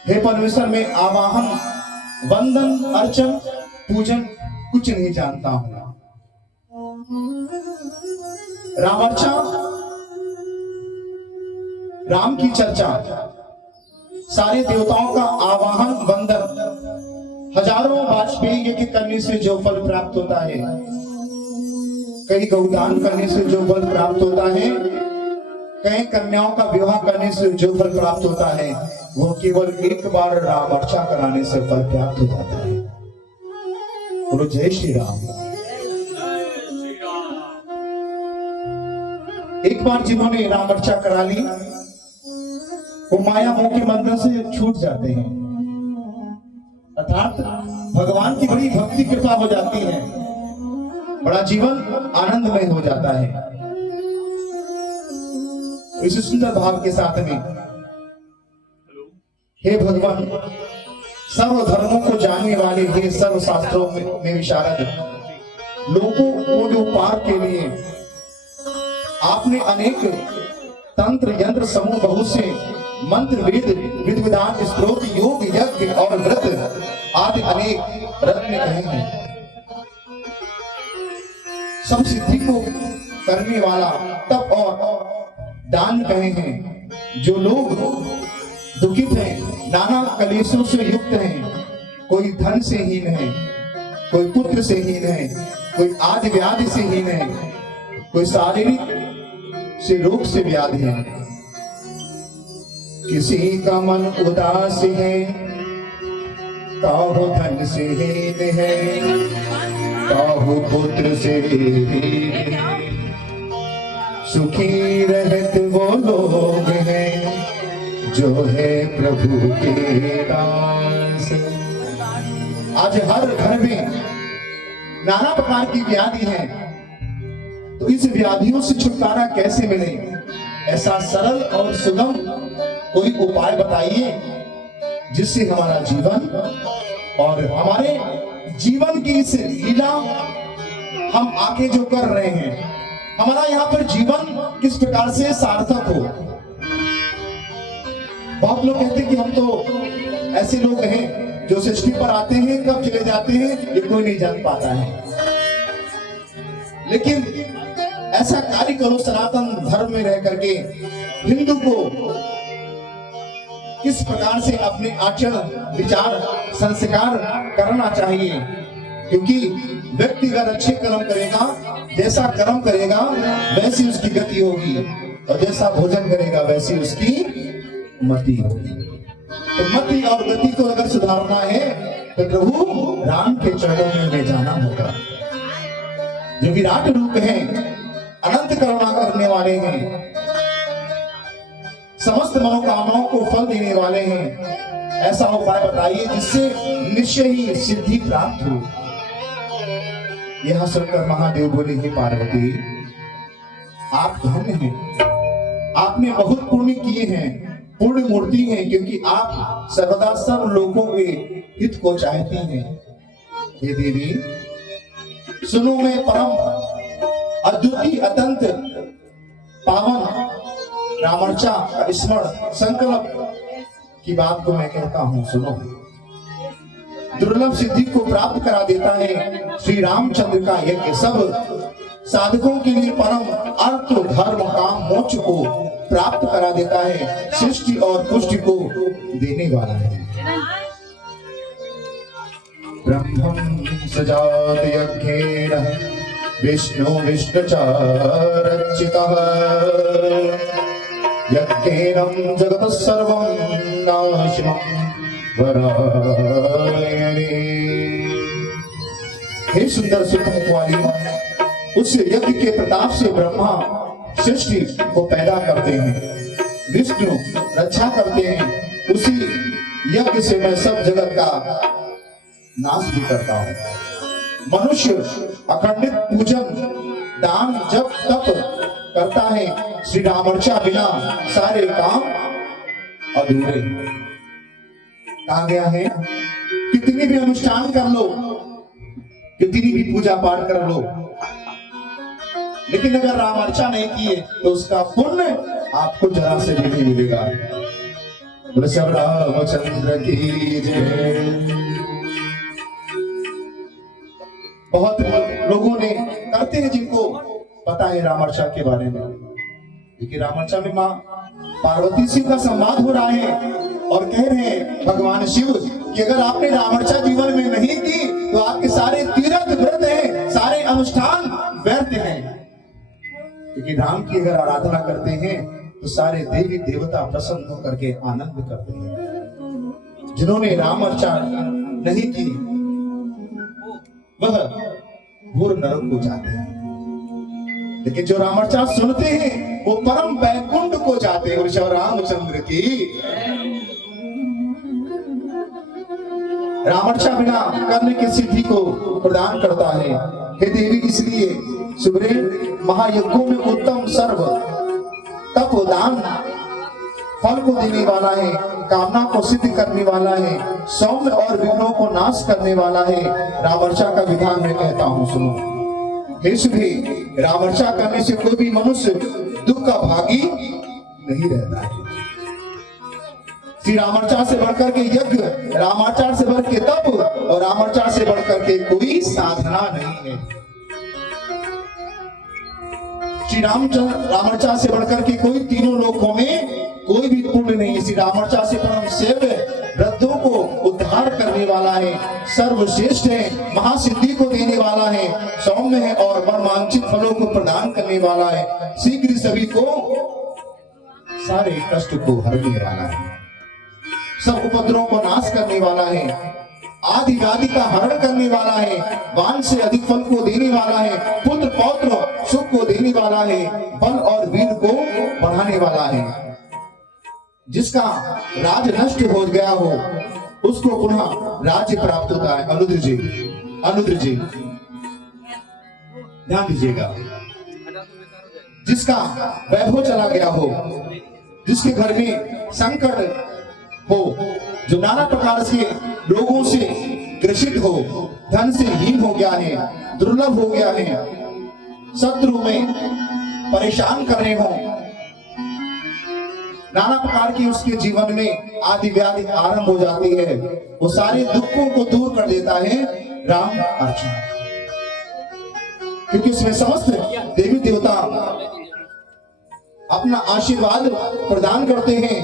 हे परमेश्वर, मैं आवाहन, वंदन, अर्चन, पूजन कुछ नहीं जानता हूं। रामर्चा, राम की चर्चा, सारे देवताओं का आवाहन, वंदन, हजारों वाजपेयी यज्ञ करने से जो फल प्राप्त होता है, कई गौदान करने से जो फल प्राप्त होता है, कई कन्याओं का विवाह करने से जो फल प्राप्त होता है, वो केवल एक बार राम अर्चा कराने से फल प्राप्त हो जाता है। बोलो जय श्री राम। एक बार जिन्होंने राम अर्चा करा ली, वो माया मोह के बंधन से छूट जाते हैं, अर्थात भगवान की बड़ी भक्ति कृपा हो जाती है, बड़ा जीवन आनंदमय हो जाता है। इस सुंदर भाव के साथ में, हे भगवान, सर्व धर्मों को जानने वाले, हे सर्व शास्त्रों में विशारद, लोगों को जो पार के लिए आपने अनेक तंत्र यंत्र समूह बहुत से मंत्र वेद विध विधान स्त्रोत योग यज्ञ और व्रत आदि अनेक रत्न कहे हैं। सब सिद्धि को करने वाला तप और दान कहे हैं। जो लोग दुखित हैं, नाना कलेशों से युक्त हैं, कोई धन से हीन है, कोई पुत्र से हीन है, कोई आदि व्याधि से हीन है, कोई शारीरिक से रोग से व्याधि है, किसी का मन उदास है, काहू धन से हीन है, काहू पुत्र से हीन है, सुखी रहत वो लोग हैं जो है प्रभु के दास। आज हर घर में नाना प्रकार की व्याधि है, तो इस व्याधियों से छुटकारा कैसे मिले? ऐसा सरल और सुगम कोई उपाय बताइए जिससे हमारा जीवन और हमारे जीवन की इस लीला हम आके जो कर रहे हैं, हमारा यहाँ पर जीवन किस प्रकार से सार्थक हो। बहुत लोग कहते हैं कि हम तो ऐसे लोग हैं जो सृष्टि पर आते हैं, कब चले जाते हैं ये कोई नहीं जान पाता है। लेकिन ऐसा कार्य करो सनातन धर्म में रह करके हिंदू को किस प्रकार से अपने आचरण विचार संस्कार करना चाहिए, क्योंकि व्यक्ति अगर अच्छे कर्म करेगा, जैसा कर्म करेगा वैसी उसकी गति होगी, और जैसा भोजन करेगा वैसी उसकी मति होगी। तो मति और गति को अगर सुधारना है तो प्रभु राम के चरणों में ले जाना होगा। जो विराट रूप है, अनंत करुणा करने वाले हैं, समस्त मनोकामनाओं को फल देने वाले हैं, ऐसा उपाय बताइए जिससे निश्चय ही सिद्धि प्राप्त हो। यह सुनकर महादेव बोले, हे पार्वती, आप धन्य हैं, आपने बहुत पुण्य किए हैं, पूर्ण मूर्ति हैं, क्योंकि आप सर्वदा सब लोगों के हित को चाहती हैं। हे देवी, सुनो, मैं परम अद्वितीय अत्यंत पावन रामर्चा का स्मरण संकल्प की बात को मैं कहता हूं, सुनो। दुर्लभ सिद्धि को प्राप्त करा देता है श्री रामचंद्र का यज्ञ, सब साधकों के लिए परम अर्थ धर्म काम मोक्ष को प्राप्त करा देता है, सृष्टि और पुष्टि को देने वाला है। ब्रह्मं सजात यज्ञेन विष्णु विष्णुचारचितः यज्ञेन जगतः सर्वं नाशिमं वरायणे। हे सुंदर सुखमुख वाली, उस यज्ञ के प्रताप से ब्रह्मा सृष्टि को पैदा करते हैं, विष्णु रक्षा करते हैं, उसी यज्ञ से मैं सब जगत का नाश भी करता हूं। मनुष्य अखंडित पूजन दान जप तप करता है, श्री रामर्चा बिना सारे काम अधूरे। कहा गया है, कितनी भी अनुष्ठान कर लो, कितनी भी पूजा पाठ कर लो, लेकिन अगर राम अर्चा नहीं किए तो उसका पुण्य आपको जरा से भी नहीं मिलेगा। बोलो सब रामचंद्र की जय। बहुत लोगों ने करते हैं जिनको पता है रामर्चा के बारे में, लेकिन रामर्चा में माँ पार्वती शिव का संवाद हो रहा है और कह रहे हैं भगवान शिव कि अगर आपने रामर्चा जीवन में नहीं की तो आपके सारे तीर्थ व्रत हैं, सारे अनुष्ठान व्यर्थ हैं। क्योंकि राम की अगर आराधना करते हैं तो सारे देवी देवता प्रसन्न होकर के आनंद करते हैं। जिन्होंने रामर्चा नहीं की वह घोर नरक को जाते हैं, लेकिन जो रामर्चा सुनते हैं वो परम वैकुंठ को जाते हैं। श्री रामचंद्र की रामर्चा बिना करने की सिद्धि को प्रदान करता है। हे देवी, इसलिए सुग्रीव महायज्ञों में उत्तम सर्व तप दान फल को देने वाला है, कामना को सिद्ध करने वाला है, सौम्य और विघ्नों को नाश करने वाला है। रामर्चा का विधान मैं कहता हूं, सुनो। हे सुभी, रामर्चा करने से कोई भी मनुष्य दुख का भागी नहीं रहता है। श्री रामर्चा से बढ़कर के यज्ञ, रामर्चा से बढ़ के तप और रामर्चा से बढ़कर के कोई साधना नहीं है। श्री रामर्चा से बढ़कर के कोई तीनों लोकों में कोई भी पुण्य नहीं है। श्री रामर्चा से परम सेव्य वृद्धों को उद्धार करने वाला है, सर्वश्रेष्ठ है, महासिद्धि को देने वाला है, सौम्य है और मनवांछित फलों को प्रदान करने वाला है, शीघ्र सभी को सारे कष्ट को हरने वाला है, सब उपद्रवों को नाश करने वाला है, आदि व्याधि का हरण करने वाला है, वान से अधिक फल को देने वाला है, पुत्र पौत्र सुख को देने वाला है, बल और वीर को बढ़ाने वाला है। जिसका राज नष्ट हो गया हो उसको पुनः राज्य प्राप्त होता है। अनुद्र जी, अनुद्र जी ध्यान दीजिएगा। जिसका वैभव चला गया हो, जिसके घर में संकट हो, जो नाना प्रकार से रोगों से ग्रसित हो, धन से हीन हो गया है, दुर्लभ हो गया है, शत्रु में परेशान कर रहे हो, नाना प्रकार की उसके जीवन में आदि व्याधि आरंभ हो जाती है, वो सारे दुखों को दूर कर देता है राम अर्चा। क्योंकि उसमें समस्त देवी देवता अपना आशीर्वाद प्रदान करते हैं,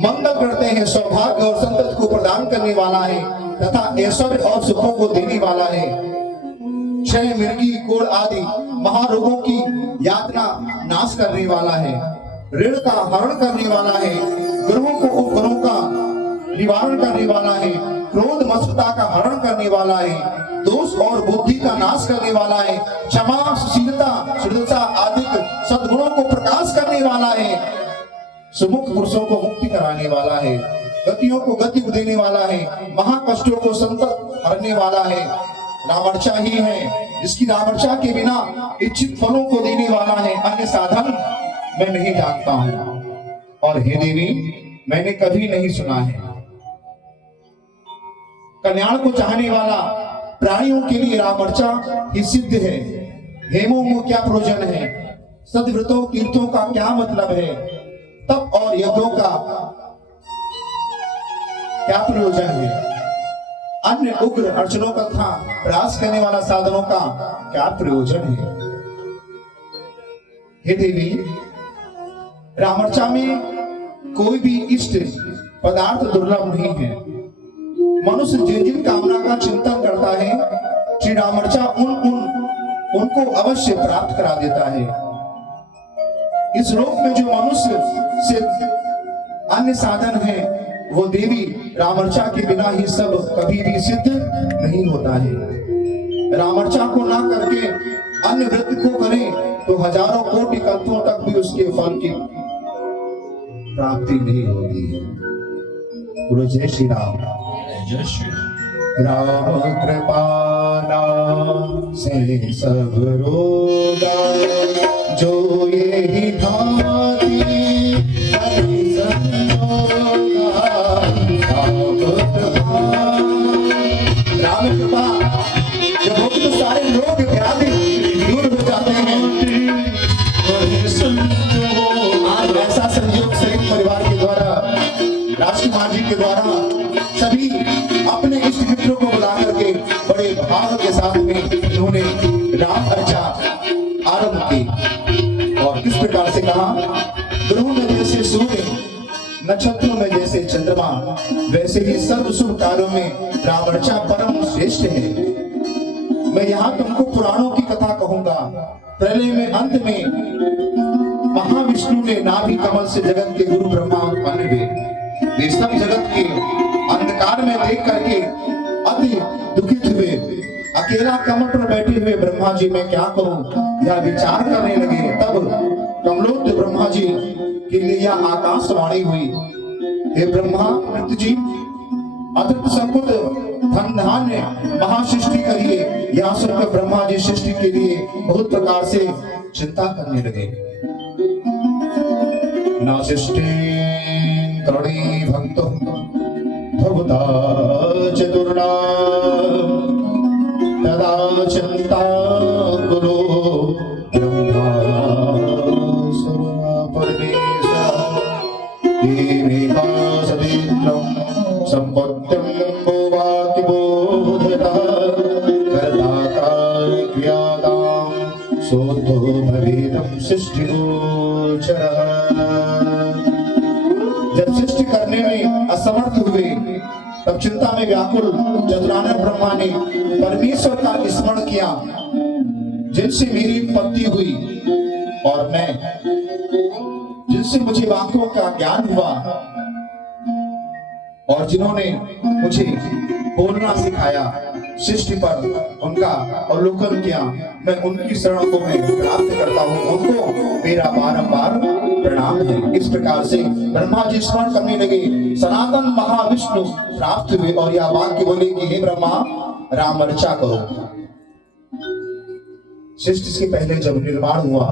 मंगल करते हैं, सौभाग्य और संतति को प्रदान करने वाला है तथा ऐश्वर्य और सुखों को देने वाला है। क्षय, मृगी, कोढ़ आदि महारोगों की यातना नाश करने वाला है, ऋण का हरण करने वाला है, ग्रहों को उपग्रहों का निवारण करने वाला है, क्रोध मत्सरता का हरण करने वाला है, दोष और बुद्धि का नाश करने वाला है, क्षमा, शीलता, सुदृढ़ता आदि सद्गुणों को प्रकाश करने वाला है, सुमुख पुरुषों को मुक्ति कराने वाला है, गतियों को गति देने वाला है, महाकष्टों को संतत हरने वाला है। रामर्चा ही है जिसकी रामर्चा के बिना इच्छित फलों को देने वाला है, अन्य साधन मैं नहीं जानता हूं। और हे देवी, मैंने कभी नहीं सुना है। कल्याण को चाहने वाला प्राणियों के लिए रामर्चा ही सिद्ध है। हेमों में क्या प्रयोजन है, सद्व्रतों तीर्थों का क्या मतलब है, तप और यज्ञों का क्या प्रयोजन है, अन्य उग्र अर्चनों का था प्रयास करने वाला साधनों का क्या प्रयोजन है। हे देवी, रामर्चा में कोई भी इष्ट पदार्थ दुर्लभ नहीं है। मनुष्य जिन जिन कामना का चिंतन करता है, श्री रामर्चा उनको अवश्य प्राप्त करा देता है। इस लोक में जो मनुष्य से अन्य साधन है, वो देवी रामर्चा के बिना ही सब कभी भी सिद्ध नहीं होता है। रामर्चा को ना करके अन्य व्रत को करें तो हजारों कोटि कल्पों तक भी उसके फल की प्राप्ति नहीं होती है। बोलो जय श्री राम। जय श्री राम कृपाना से सब रोगा, जो ये ही भांति हरि संजोगा। राम कृपा जब होगी तो सारे रोग व्याधि दूर हो जाते हैं। आज ऐसा संयोग संयुक्त परिवार के द्वारा के द्वारा सभी अपने इष्ट मित्रों को बुला करके बड़े भाव के साथ में इन्होंने राम अर्चा आरंभ की। और किस प्रकार से कहा, ग्रहों में जैसे सूर्य, नक्षत्रों में जैसे चंद्रमा, वैसे ही सर्व शुभ कार्यों में राम अर्चा परम श्रेष्ठ है। मैं यहाँ तुमको पुराणों की कथा कहूंगा। प्रलय में अंत में महाविष्णु ने नाभि कमल से जगत के गुरु ब्रह्मा उत्पन्न हुए। वे सब जगत के अंधकार में देख करके अति दुखित हुए। अकेला कमल पर बैठे हुए ब्रह्मा जी मैं क्या करूं यह विचार करने लगे। तब कमलोद्य ब्रह्मा जी के लिए यह आकाशवाणी हुई, हे ब्रह्मा मृत्यु जी, अतृप्त संकुल धन धान्य महासृष्टि करिए। यहाँ सुनकर ब्रह्मा जी सृष्टि के लिए बहुत प्रकार से चिंता करने लगे। न सृष्टि करुणी भक्तो भवता चतुर्ना तदा चिंता कुरु ब्रह्मा सर्वा परमेश्वर देवेका सदित्रम संपत्तिम भुवाति बोधता कर्ता क्रियादां सोतो भवेदं सृष्टि गोचरः। जब सृष्टि करने में असमर्थ हुए तब चिंता में व्याकुल चतुरानन ब्रह्मा ने परमेश्वर का स्मरण किया, जिनसे मेरी उत्पत्ति हुई और मैं जिनसे मुझे वाक्यों का ज्ञान हुआ और जिन्होंने मुझे बोलना सिखाया, सृष्टि पर उनका अवलोकन किया, मैं उनकी शरण को मैं प्राप्त करता हूँ, उनको मेरा बारंबार प्रणाम है। इस प्रकार से ब्रह्मा जी स्मरण करने लगे। सनातन महाविष्णु प्राप्त हुए और यह वाक्य बोले कि हे ब्रह्मा राम अर्चा करो। सृष्टि से पहले जब निर्माण हुआ,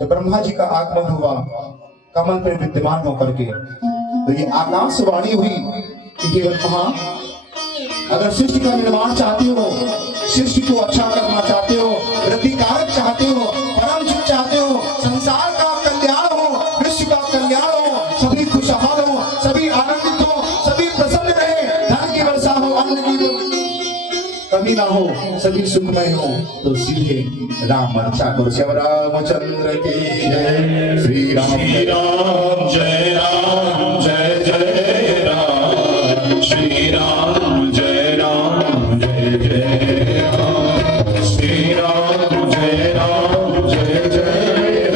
जब ब्रह्मा जी का आगमन हुआ कमल पर विद्यमान होकर के, तो ये आकाशवाणी हुई कि हे ब्रह्मा, अगर सृष्टि का निर्माण चाहते हो, सृष्टि को अच्छा करना चाहते हो, वृद्धि कारक चाहते हो, परम सुख चाहते हो, संसार का कल्याण हो, विश्व का कल्याण हो, सभी खुशहाल हो, सभी आनंदित हो, सभी प्रसन्न रहे, धन की वर्षा हो, अन्न की कमी ना हो, सभी सुखमय हो, तो सीधे राम अर्चा करो। श्री रामचंद्र की जय। श्री राम जय राम जय राम जय जय राम। श्री राम जय राम जय जय राम। श्री राम जय राम जय जय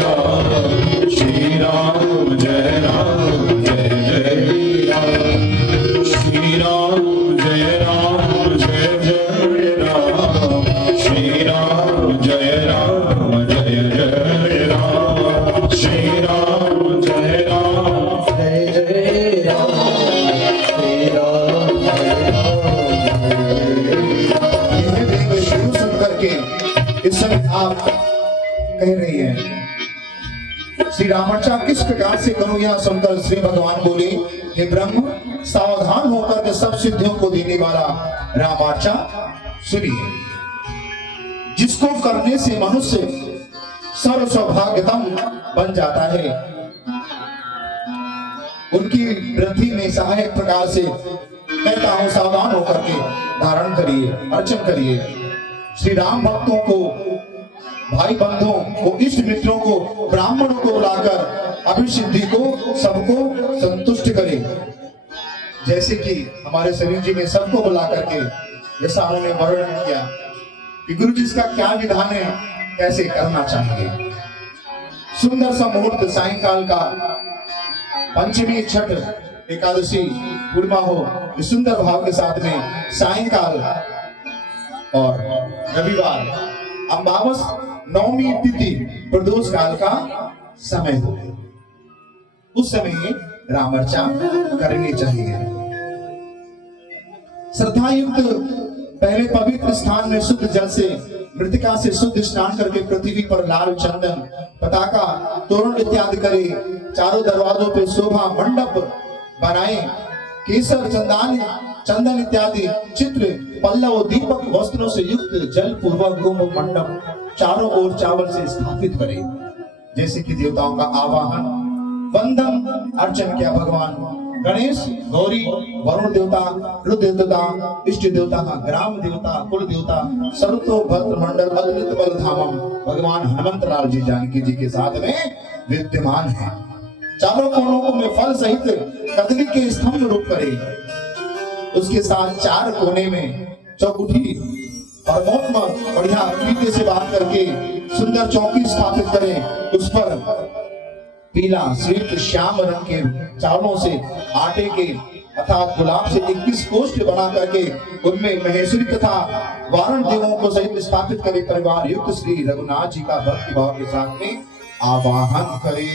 राम। श्री राम जय राम जय जय राम। श्री राम जय राम जय जय राम। श्री राम जय राम जय जय राम। श्री राम जय राम जय जय राम। श्री राम जय यह देख शुरू सुन करके इस समय आप कह रही हैं श्री रामर्चा किस प्रकार से करूं, यह सुनकर श्री भगवान बोले, हे ब्रह्म सावधान होकर के सब सिद्धियों को देने वाला रामार्चा सुनिए। जिसको करने से मनुष्य सर्व सौभाग्यतम बन जाता है, उनकी वृद्धि में सहायक प्रकार से कहता हूं सावधान होकर के धारण करिए, अर्चन करिए। श्री राम भक्तों को, भाई बंधुओं को, इष्ट मित्रों को, ब्राह्मणों को बुलाकर अभिसिद्धि को सबको संतुष्ट करे। जैसे कि हमारे शरीर जी ने सबको बुला करके जैसा उन्होंने वर्णन किया कि गुरु जी का क्या विधान है, कैसे करना चाहिए। सुंदर सा मुहूर्त सायंकाल का, पंचमी, छठ, एकादशी, पूर्णिमा हो, इस सुंदर भाव के साथ में सायंकाल और रविवार, अमावस, नवमी तिथि, प्रदोष काल का समय हो, उस समय रामर्चा करनी चाहिए। श्रद्धा युक्त पहले पवित्र स्थान में शुद्ध जल से, मृतिका से शुद्ध स्नान करके पृथ्वी पर लाल चंदन, पताका, तोरण इत्यादि करे। चारों दरवाजों पे शोभा मंडप बनाए। केसर, चंदन इत्यादि चित्र, पल्लव, दीपक, वस्त्रों से युक्त जल पूर्वक गुम्ब मंडप चारों ओर चावल से स्थापित करे। जैसे कि देवताओं का आवाहन, वंदन, अर्चन किया भगवान गणेश, गौरी, वरुण देवता, रुद्र देवता, इष्ट देवता का ग्राम देवता, कुल देवता, सर्वतोभद्र मंडल अद्भुत बल धामम भगवान हनुमंत लाल जी जानकी जी के साथ में विद्यमान है। चारों कोनों में फल सहित कदली के स्तंभ रूप करे, उसके साथ चार कोने में चौकुठी परमोत्म बढ़िया पीते से बात करके सुंदर चौकी स्थापित करे, उस पर पीला श्वेत श्याम रंग के चावलों से आटे के अर्थात गुलाब से 21 कोष्ठ बना करके उनमें महेश्वरी तथा वारण देवों को सहित स्थापित करे, परिवार युक्त श्री रघुनाथ जी का भक्ति भाव के साथ में आवाहन करे।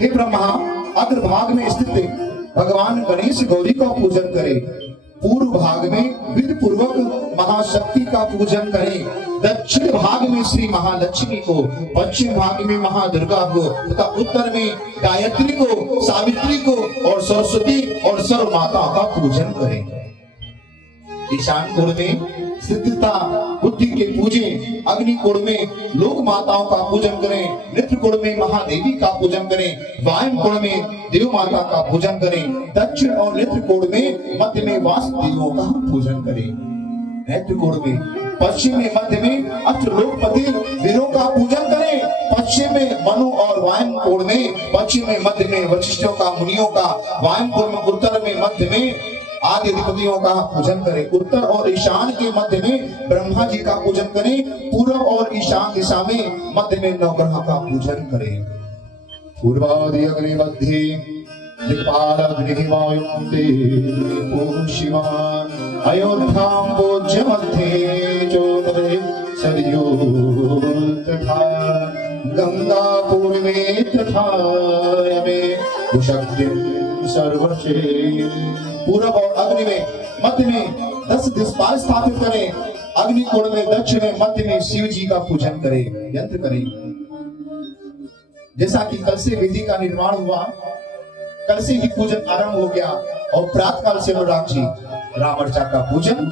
हे ब्रह्मा, अग्रभाग में स्थित भगवान गणेश गौरी का पूजन करे, पूर्व भाग में विधि पूर्वक महाशक्ति का पूजन करें, दक्षिण भाग में श्री महालक्ष्मी को, पश्चिम भाग में महादुर्गा को तथा उत्तर में गायत्री को, सावित्री को और सरस्वती और सर्व माता का पूजन करें। ईशान कोण में सिद्धता बुद्धि के पूजे, अग्नि कोण में लोक माताओं का पूजन करें, नेत्र कोण में महादेवी का पूजन करें, वायु कोण में देव माता का पूजन करें, दक्षिण और नेत्र कोण में मध्य में वासुदेवों का पूजन करें। नेत्र कोण में पश्चिम में मध्य में अष्टलोकपति वीरों का पूजन करें, पश्चिम में मनु और वायु कोण में पश्चिम में मध्य में वशिष्ठों का, मुनियों का, वायु कोण में उत्तर में मध्य में आदि अधिपतियों का पूजन करें, उत्तर और ईशान के मध्य में ब्रह्मा जी का पूजन करें, पूर्व और ईशान दिशा में मध्य में नवग्रह का पूजन करें। पूर्वादि अग्नि मध्य दिक्पाल अग्नि वायुंते शिवान अयोध्यां पूज्य मध्य ज्योतिरे सरयू तथा गंगा पूर्वे तथा में शक्तिं सर्वशे। पूर्व और अग्नि में मध्य में 10 दिक्पाल स्थापित करें, अग्नि कोण में दक्षिण में मध्य में शिव जी का पूजन करें, यंत्र करें। जैसा कि कल से विधि का निर्माण हुआ, कल से ही पूजन आरंभ हो गया और प्रातः काल से अनुराग जी रामर्चा का पूजन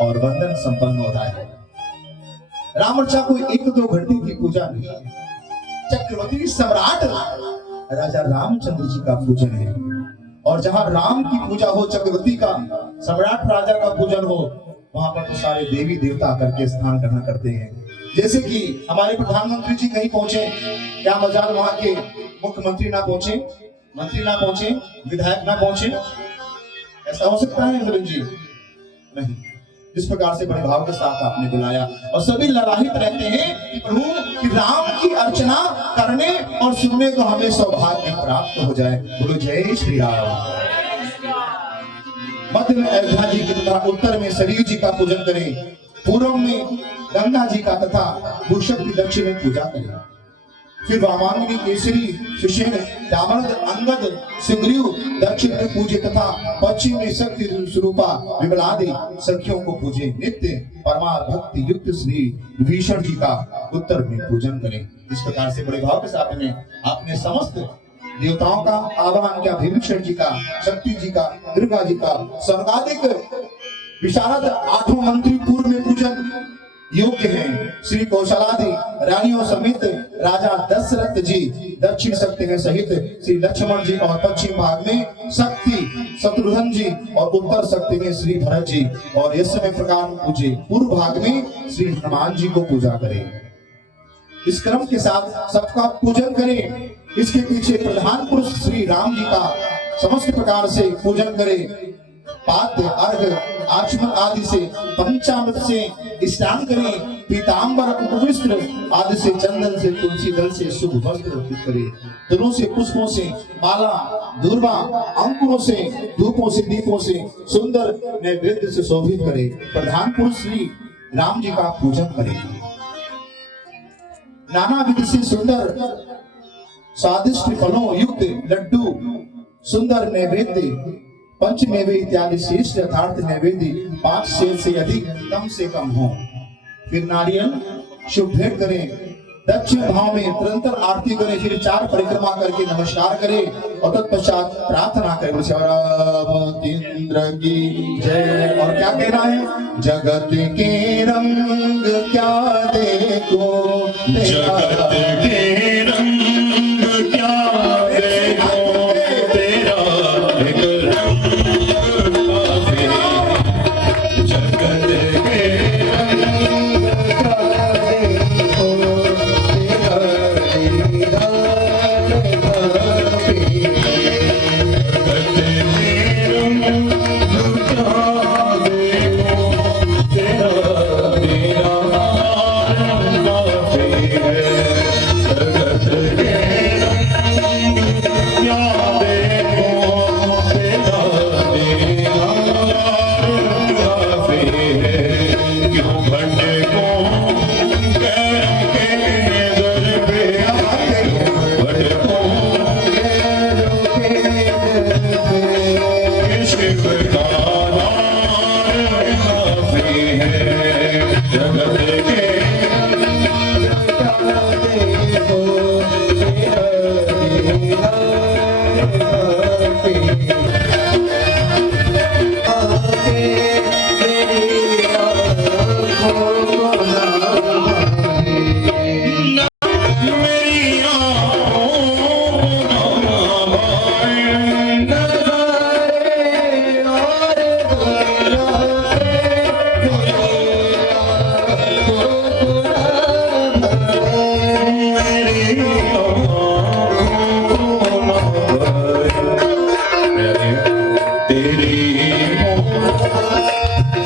और वंदन संपन्न हो रहा है। रामर्चा को 1-2 घंटे की पूजा नहीं है, चक्रवर्ती सम्राट राजा रामचंद्र जी का पूजन है। और जहां राम की पूजा हो, चक्रवर्ती का, सम्राट राजा का पूजन हो, वहां पर तो सारे देवी देवता करके स्थान ग्रहण करते हैं। जैसे कि हमारे प्रधानमंत्री जी कहीं पहुंचे, क्या मजाल वहां के मुख्यमंत्री ना पहुंचे, मंत्री ना पहुंचे, विधायक ना पहुंचे? ऐसा हो सकता है इंद्र जी? नहीं। जिस प्रकार से बड़े भाव के साथ आपने बुलाया और सभी ललाहित रहते हैं कि प्रभु कि राम की अर्चना करने और सुनने को हमें सौभाग्य प्राप्त हो जाए। बोलो जय श्री राम। मध्य में अयोध्या जी की तथा उत्तर में सरयू जी का पूजन करें, पूर्व में गंगा जी का तथा भूषण की दक्षिण में पूजा करें। फिर वामांगिनी, केसरी, सुषेण, दामोदर, अंगद, सुग्रीव दक्षिण में पूजे तथा पश्चिम में शक्ति स्वरूपा विमलादि सखियों को पूजे। नित्य परमार्थ भक्ति युक्त श्री विभीषण जी का उत्तर में पूजन करें। इस प्रकार से बड़े भाव के साथ में आपने समस्त देवताओं का आह्वान किया, विभीषण जी का, शक्ति जी का, दुर्गा जी का, स्वर्गाधिक विशारद 8 मंत्री पूर्व में पूजन योग्य हैं। श्री कौशलादि रानियों समेत राजा दशरथ जी दक्षिण शक्ति में सहित श्री लक्ष्मण जी और पश्चिम भाग में शक्ति शत्रुघ्न जी और उत्तर शक्ति में श्री भरत जी और इस समय प्रकार पूजे। पूर्व भाग में श्री हनुमान जी को पूजा करें। इस क्रम के साथ सबका पूजन करें। इसके पीछे प्रधान पुरुष श्री राम जी का समस्त प्रकार से पूजन करें। पाद्य, अर्घ, आचमन आदि से, पंचामृत से स्नान करें। पीतांबर, उपविस्त्र आदि से, चंदन से, तुलसी दल से शुभ वस्त्र अर्पित करें। फूलों से, पुष्पों से, माला, दूर्वा, अंकुरों से, धूपों से, दीपों से सुंदर नैवेद्य से शोभित करें। प्रधान पुरुष श्री राम जी का पूजन करें। नाना विधि से सुंदर स्वादिष्ट फलों युक्त लड्डू, सुंदर नैवेद्य, पंचमेवे इत्यादि श्रेष्ठ यथार्थ नैवेद्य 5 सेर से अधिक कम से कम हो। फिर नारियल शुभ भेंट करें। दक्षिण भाव में निरंतर आरती करें। फिर 4 परिक्रमा करके नमस्कार करें और तत्पश्चात प्रार्थना करें। इंद्र की जय। और क्या कहना है? जगत के रंग क्या देखो, जगत के रंग क्या देखो,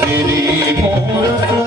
मेरी आँखों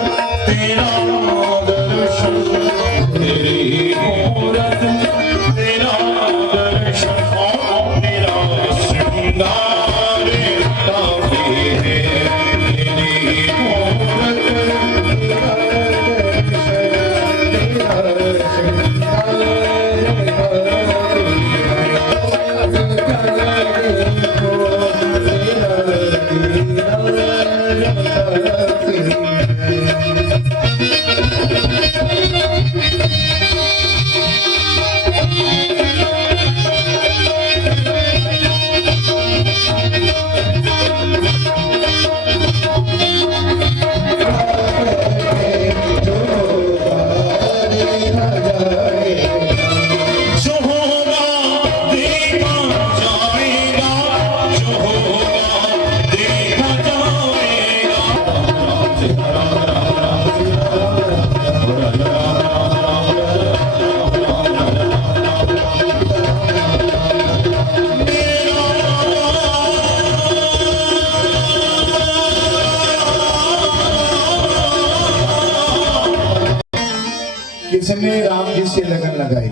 किसने राम जी से लगन लगाई?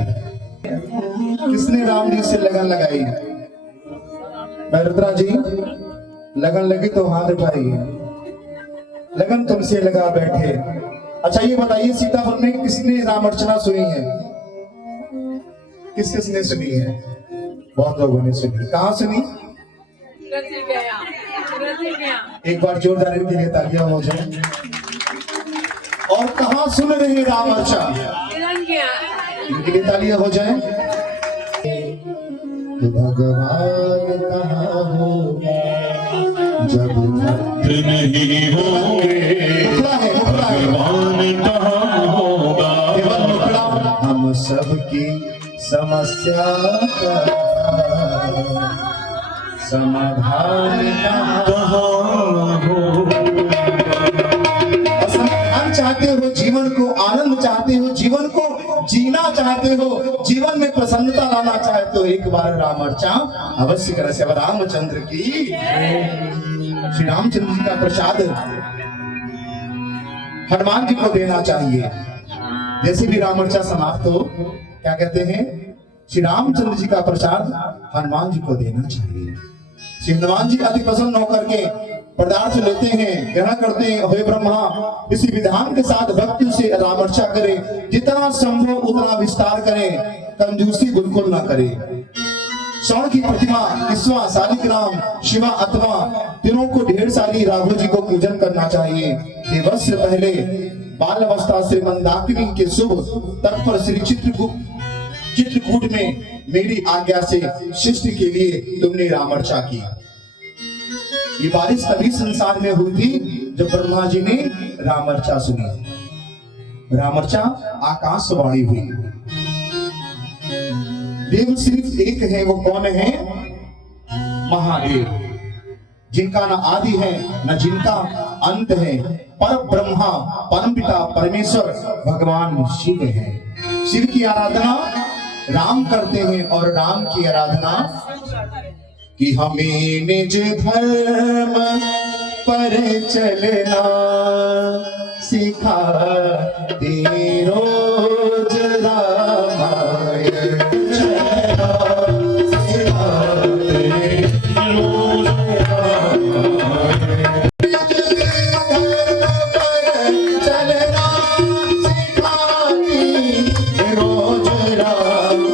किसने राम जी से लगन लगाई? भरद्रा जी, लगन लगी तो हाथ उठाइए। लगन तुमसे लगा बैठे। अच्छा ये बताइए, सीतापुर में किसने राम अर्चना सुनी है? किस किसने सुनी है? बहुत लोगों ने सुनी। कहाँ सुनी? एक बार जोरदार के लिए तालियां हो जाए। और कहाँ सुन रहे हैं राम अर्चना? इनके लिए तालियां हो जाए। तो भगवान कहाँ होगा जब भक्त नहीं होंगे, भगवान कहाँ होगा? केवल मुखड़ा हम सबकी समस्या का समाधान कहाँ होगा? समाधान चाहते हो, जीवन को आनंद चाहते हो, जीवन को जीना चाहते हो, जीवन में प्रसन्नता लाना चाहते हो, एक बार राम अर्चना अवश्य करें। श्री रामचंद्र की, श्री रामचंद्र जी का प्रसाद हनुमान जी को देना चाहिए। जैसे भी राम अर्चना समाप्त हो, क्या कहते हैं? श्री रामचंद्र जी का प्रसाद हनुमान जी को देना चाहिए। श्री हनुमान जी अति प्रसन्न होकर के पदार्थ लेते हैं, ग्रहण करते हैं। हे ब्रह्मा, इसी विधान के साथ भक्ति से राम अर्चना करें, जितना संभव उतना विस्तार करें, कंजूसी बिल्कुल ना करें। स्वर्ण की प्रतिमा, किस्वा, शालिग्राम, शिवा अथवा तीनों को ढेर सारी राघव जी को पूजन करना चाहिए। दिवस से पहले बाल अवस्था से मंदाकिनी के शुभ तत्पर श्री चित्रकूट में मेरी आज्ञा से शिष्ट के लिए तुमने राम अर्चना की। ये बारिश तभी संसार में हुई थी जब ब्रह्मा जी ने राम अर्चना सुनी। राम अर्चना आकाशवाणी हुई। देव सिर्फ एक है, वो कौन है? महादेव, जिनका न आदि है न जिनका अंत है। पर ब्रह्मा, परम पिता परमेश्वर भगवान शिव है। शिव की आराधना राम करते हैं और राम की आराधना कि हमें निज धर्म पर चलना सिखाते रोज रामायण चलना सिखाते रोज रामायण। निज धर्म पर चलना सिखाती रोज रामायण।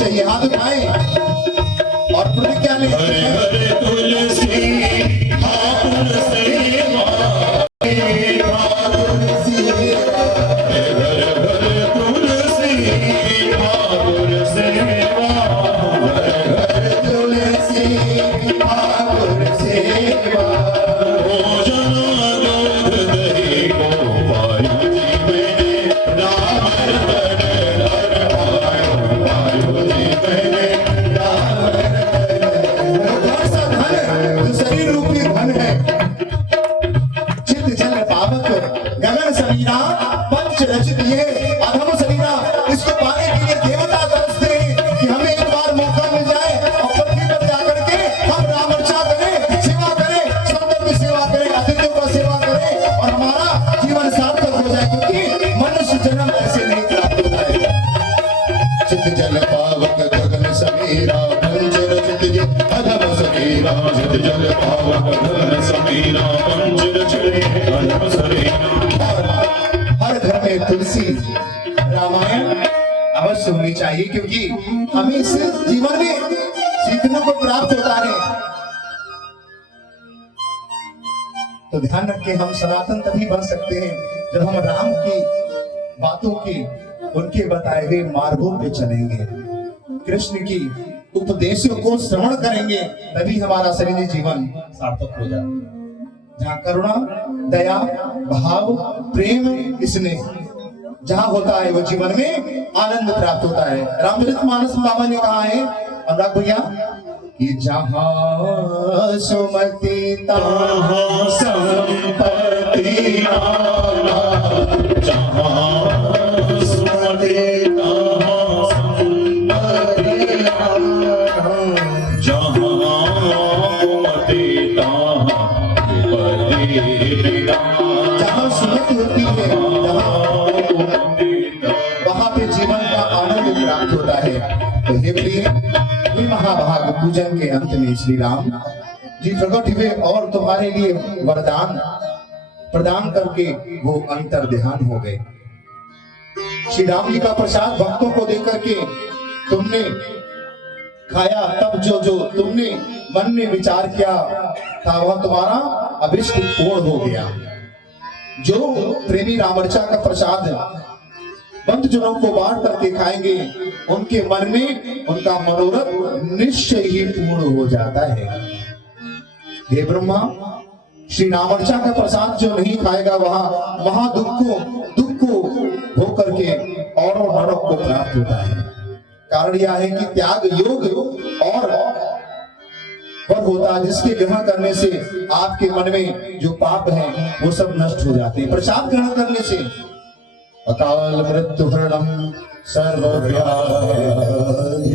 चाहिए, हाथ उठाएं और प्रतिज्ञा लें। हरे हरे तुलसी ठाकुर सेवा, ठाकुर सेवा, हरे हरे तुलसी ठाकुर सेवा, हरे हरे तुलसी ठाकुर सेवा। भोजन दूध दही को वायु जी मैंने राम वायु जी मैंने कौन सा धन जो शरीर रूपी धन है, चित्त जल पावक गगन समीरा पंच रचित ये अधम शरीरा, इसको पाने के लिए देवता तरसते हैं कि हमें एक बार मौका मिल जाए और पृथ्वी पर जाकर के हम राम रक्षा करें, सेवा करें, संतों की सेवा करें, अतिथियों का सेवा करें और हमारा जीवन सार्थक हो जाए, क्योंकि मनुष्य जन्म ऐसे नहीं प्राप्त होता है। चित जल पावक गगन समीरा पंच रचित ये अधम शरीरा, चित जल पावक गगन समीरा पंच रचित ये अधम शरीरा। हर घर में तुलसी रामायण अवश्य होनी चाहिए, क्योंकि हमें इससे जीवन में सीखने को प्राप्त होता है। तो ध्यान रखें, हम सनातन तभी बन सकते हैं जब हम राम की बातों की, उनके बताए हुए मार्गों पे चलेंगे, कृष्ण की उपदेशों को श्रवण करेंगे, तभी हमारा शरीर जीवन सार्थक हो जाता है। जहाँ करुणा, दया, भाव, प्रेम, स्नेह जहाँ होता है वो जीवन में आनंद प्राप्त होता है। रामचरितमानस में बाबा ने कहा है, अनुराग भैया, कि जहाँ सुमति तहाँ संपत्ति नाना, जहाँ सुमति तहाँ संपत्ति नाना, जहाँ कुमति तहाँ विपत्ति निदान। जहाँ सुमति होती है, जहाँ वहां पे जीवन का आनंद प्राप्त होता है। तो हे प्रिय, ये महाभाग पूजन के अंत में श्री राम जी प्रकट हुए और तुम्हारे लिए वरदान प्रदान करके वो अंतर ध्यान हो गए। श्री राम जी का प्रसाद भक्तों को देकर के तुमने खाया, तब जो जो तुमने मन में विचार किया था वह तुम्हारा अभिष्ट पूर्ण हो गया। जो प्रेमी रामर्चा का प्रसाद बंधुजनों को बांट करके खाएंगे, उनके मन में उनका मनोरथ निश्चय ही पूर्ण हो जाता है। हे ब्रह्मा, श्री रामर्चा का प्रसाद जो नहीं खाएगा वहां महादुख को होकर के और नरक को प्राप्त होता है। कारण यह है कि त्याग योग और वह होता है जिसके ग्रहण करने से आपके मन में जो पाप है वो सब नष्ट हो जाते हैं। प्रसाद ग्रहण करने से अकाल मृत्यु हरणम सर्वव्याधि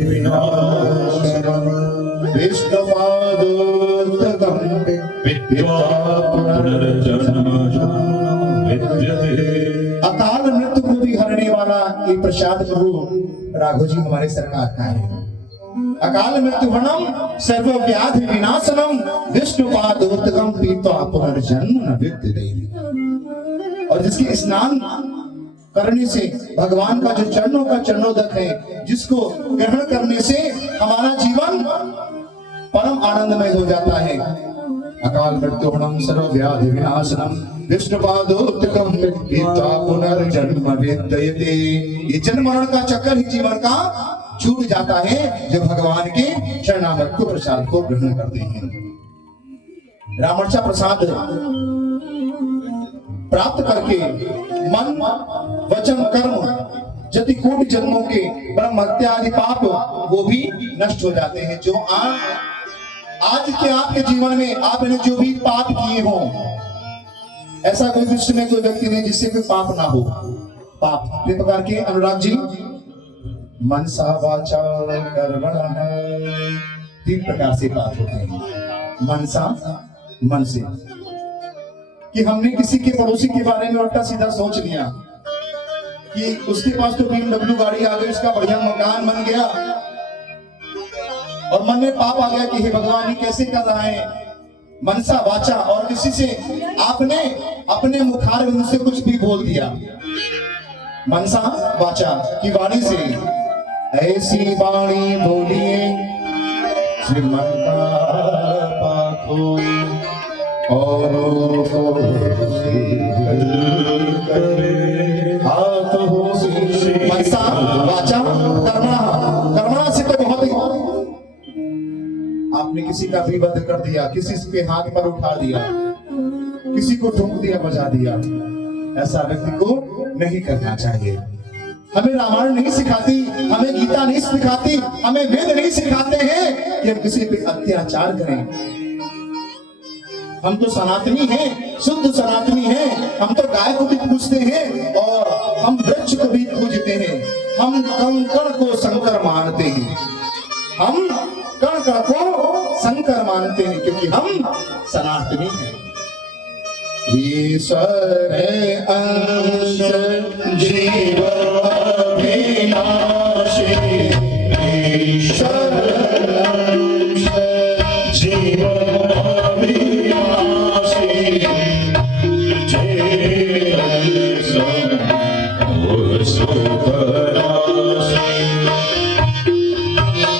विनाशनम विष्णुपादोत्तकम विद्या पुनर्जन्म विद्यते। अकाल मृत्यु को भी हरने वाला ये प्रसाद प्रभु राघव जी हमारे सरकार का है। अकाल मृत्यु हरणम सर्वव्याधि विनाशनम विष्णुपादोत्तकम पीत्वा पुनर्जन्म न विद्यते। और जिसके स्नान करने से भगवान का जो चरणों का चरणोदक है, जिसको ग्रहण करने से हमारा जीवन परम आनंदमय हो जाता है। अकाल मृत्युहरणम सर्वव्याधि विनाशनम विष्णुपादोत्तकम पीत्वा पुनर्जन्म विद्यते। ये जन्म मरण का चक्कर ही जीवन का छूट जाता है जो भगवान के शरणागत प्रसाद को ग्रहण करते हैं। रामर्चा प्रसाद प्राप्त करके मन, वचन, कर्म जति कोटि जन्मों के ब्रह्म हत्या आदि पाप वो भी नष्ट हो जाते हैं। जो आज के आपके जीवन में आपने जो भी पाप किए हो, ऐसा कोई विश्व में कोई व्यक्ति नहीं जिससे कोई पाप ना हो। पाप किस प्रकार के अनुराग जी? मनसा वाचा कर्मणः, 3 प्रकार से पाप होते हैं। मनसा, मन से, कि हमने किसी के पड़ोसी के बारे में उल्टा सीधा सोच लिया कि उसके पास तो BMW गाड़ी आ गई, उसका बढ़िया मकान बन गया, और मन में पाप आ गया कि हे भगवान ये कैसे कर रहा है। मनसा वाचा, और किसी से आपने अपने मुखारविंद से कुछ भी बोल दिया। मनसा वाचा की वाणी से, ऐसी वाणी बोलिए श्रीमन का पाखोई औरों को हाथ हो मनसा वाचा कर्मणा, कर्मणा से तो बहुत ही आपने किसी का भी वध कर दिया, किसी के हाथ पर उठा दिया, किसी को ठोक दिया, बजा दिया, ऐसा व्यक्ति को नहीं करना चाहिए। हमें रामायण नहीं सिखाती, हमें गीता नहीं सिखाती, हमें वेद नहीं सिखाते हैं कि हम किसी पे अत्याचार करें। हम तो सनातनी हैं, शुद्ध सनातनी हैं, हम तो गाय को भी पूजते हैं और हम वृक्ष को भी पूजते हैं, हम कंकड़ को शंकर मानते हैं, हम कण को शंकर मानते हैं क्योंकि हम सनातनी हैं। ईश्वर अंश जीव अविनाशी, ईश्वर अंश जीव अविनाशी,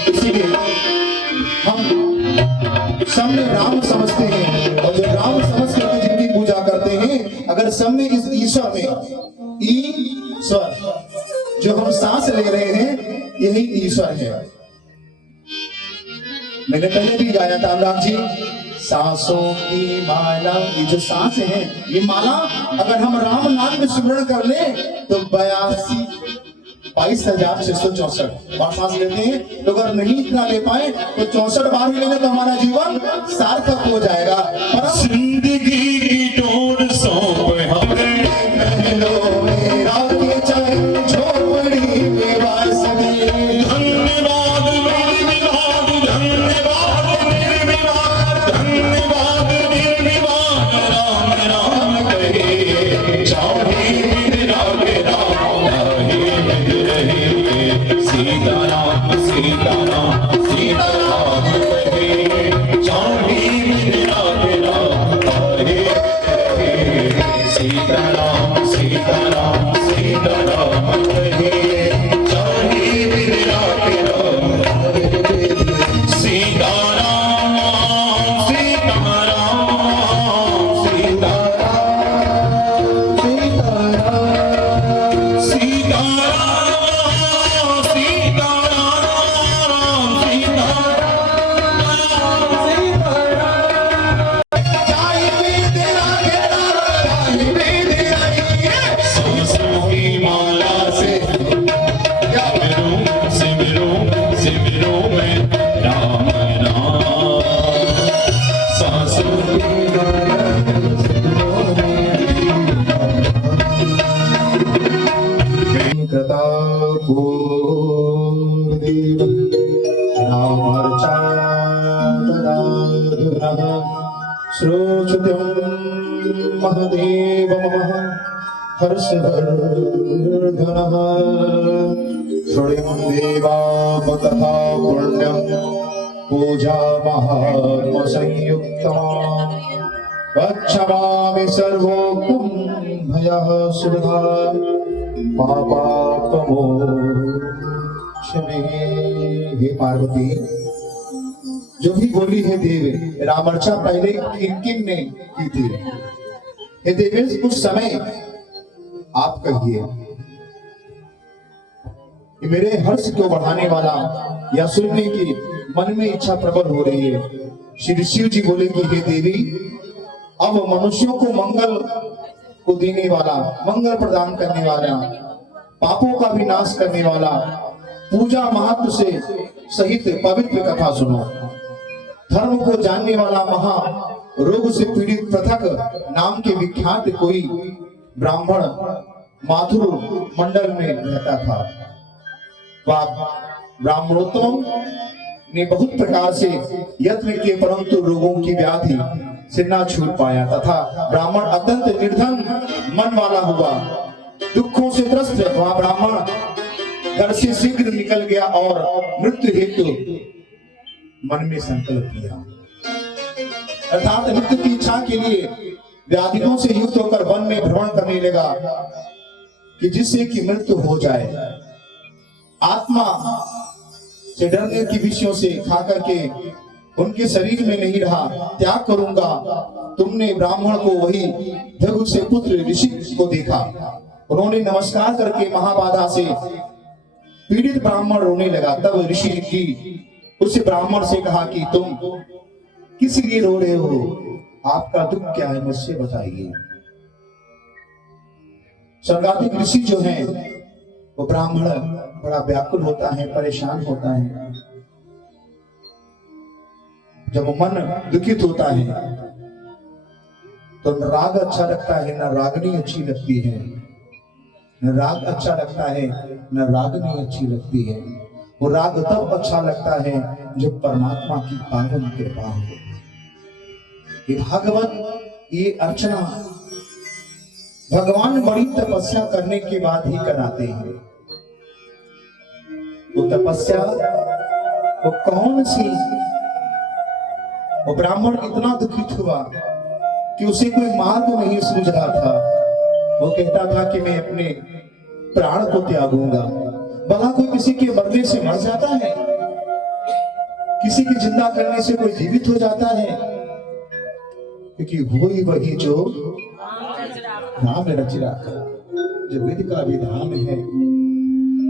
इसीलिए हम सब में राम समझते हैं और जो राम समझ करके जिनकी पूजा करते हैं, अगर सब में इस ईश्वर में ईश्वर जो हम सांस ले रहे हैं यही ईश्वर है। मैंने पहले भी गाया था अनुराग जी, सांसों की माला, ये जो सांस है ये माला अगर हम राम नाम में सिमरण कर ले तो 22,664 बार सांस लेते हैं। तो अगर नहीं इतना ले पाए तो 64 बार ही लेने तो हमारा जीवन सार्थक हो जाएगा। पर जिंदगी की डोर सौंप हमें महलों में राखें चाहे झोपड़ी में वासनी। धन्यवाद निर्विवाद, धन्यवाद निर्विवाद, धन्यवाद निर्विवाद, राम राम कहे चाहे विरागे राम, रहे रहे सीताराम सीताराम सीताराम कहे चाहे विरागे राम, रहे रहे सीताराम सीताराम सीताराम कहे चाहे विरागे राम, सीताराम सीताराम सीताराम सीताराम सीताराम चाहे भी तेरा घेरा, चाहे भी तेरा ये सांसों की माला से सिमरूं सिमरूं मैं राम नाम, सांसों की कृता पूर्देव नामर्चादराधुनः श्रोचत्यं महदेव मम हर्षवर्धनः श्रुण्यं देवाव तथा पुण्यं पूजा महात्म संयुक्ता वक्षमामि सर्वोक्तं भयः सुधा हे पार्वती, जो भी बोली है देव, रामर्चा पहले किन ने की थी। हे देवेश उस समय आप कहिए कि मेरे हर्ष को बढ़ाने वाला या सुनने की मन में इच्छा प्रबल हो रही है। श्री शिव जी बोले कि हे देवी, अब मनुष्यों को मंगल को देने वाला, मंगल प्रदान करने वाला, पापों का भी नाश करने वाला, पूजा महत्व से सहित पवित्र कथा सुनो। धर्म को जानने वाला, महा रोग से पीड़ित पृथक नाम के विख्यात कोई ब्राह्मण माथुर मंडल में रहता था। ब्राह्मणोत्तम ने बहुत प्रकार से यत्न किए परंतु रोगों की व्याधि से न छूट पाया तथा ब्राह्मण अत्यंत निर्धन मन वाला हुआ। दुखों से त्रस्त हुआ ब्राह्मण घर से शीघ्र निकल गया और मृत्यु हेतु मन में संकल्प किया, अर्थात मृत्यु की इच्छा के लिए व्याधियों से युक्त होकर वन में भ्रमण करने लगा कि जिससे कि मृत्यु हो जाए। आत्मा से डरने की विषयों से खा करके उनके शरीर में नहीं रहा, त्याग करूंगा। तुमने ब्राह्मण को वही भृगु से पुत्र ऋषि को देखा, उन्होंने नमस्कार करके महाबाधा से पीड़ित ब्राह्मण रोने लगा। तब ऋषि जी उस ब्राह्मण से कहा कि तुम किस लिए रो रहे हो, आपका दुख क्या है, मुझसे बताइए। स्वर्गाधिक ऋषि जो हैं वो ब्राह्मण बड़ा व्याकुल होता है, परेशान होता है। जब मन दुखित होता है तो न राग अच्छा लगता है, न रागनी अच्छी लगती है, न राग अच्छा लगता है, न रागनी अच्छी लगती है। वो राग तब अच्छा लगता है जब परमात्मा की पावन कृपा हो। ये भागवत, ये अर्चना भगवान बड़ी तपस्या करने के बाद ही कराते हैं। वो तपस्या वो कौन सी? वो ब्राह्मण इतना दुखित हुआ कि उसे कोई मार्ग नहीं सूझ रहा था। वो कहता था कि मैं अपने प्राण को त्यागूंगा। भला कोई किसी के मरने से मर जाता है? किसी के जिंदा करने से कोई जीवित हो जाता है? क्योंकि वही वही जो राम रच रहा, जो विधि का विधान है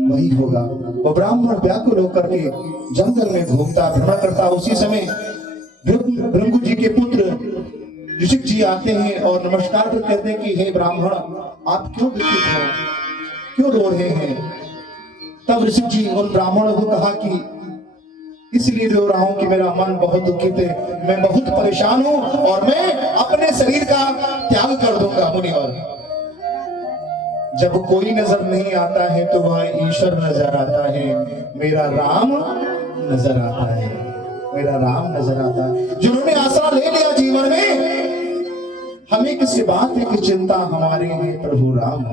वही होगा। वो ब्राह्मण व्याकुल होकर के जंगल में घूमता भ्रमण करता। उसी समय भृगु जी के पुत्र ऋषि जी आते हैं और नमस्कार कर कहते हैं कि हे ब्राह्मण, आप क्यों दुखित हो, क्यों रो रहे हैं? तब ऋषि जी उन ब्राह्मणों को कहा कि इसलिए रो रहा हूं कि मेरा मन बहुत दुखित है, मैं बहुत परेशान हूं और मैं अपने शरीर का त्याग कर दूंगा। मुनिवर, जब कोई नजर नहीं आता है तो वह ईश्वर नजर आता है, मेरा राम नजर आता है, मेरा राम नजर आता है। जिन्होंने आसरा ले लिया जीवन में, हमें किसी बात की चिंता हमारे हैं प्रभु राम।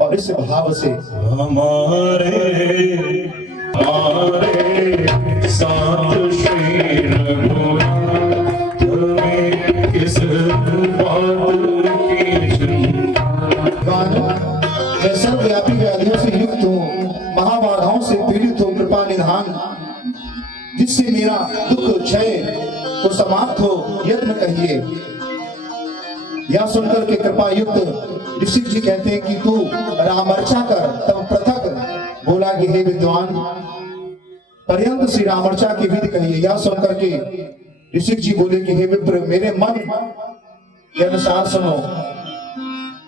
और इस भाव से हमारे साथ श्री रघुनाथ, तुम्हें किस बात की चिंता। मैं सर्वव्यापी व्याधियों से युक्त हूँ, महाबाधाओं से पीड़ित हूँ, कृपा निधान जिससे मेरा दुख क्षय को समाप्त हो, यत्न कहिए। यह सुनकर के कृपा युक्त ऋषि जी कहते हैं कि तू रामर्चा कर। तब पृथक बोला कि हे विद्वान, पर्यंत श्री रामर्चा की विधि कहिए। यह सुनकर के ऋषि जी बोले कि हे विप्र, मेरे मन के अनुसार सुनो।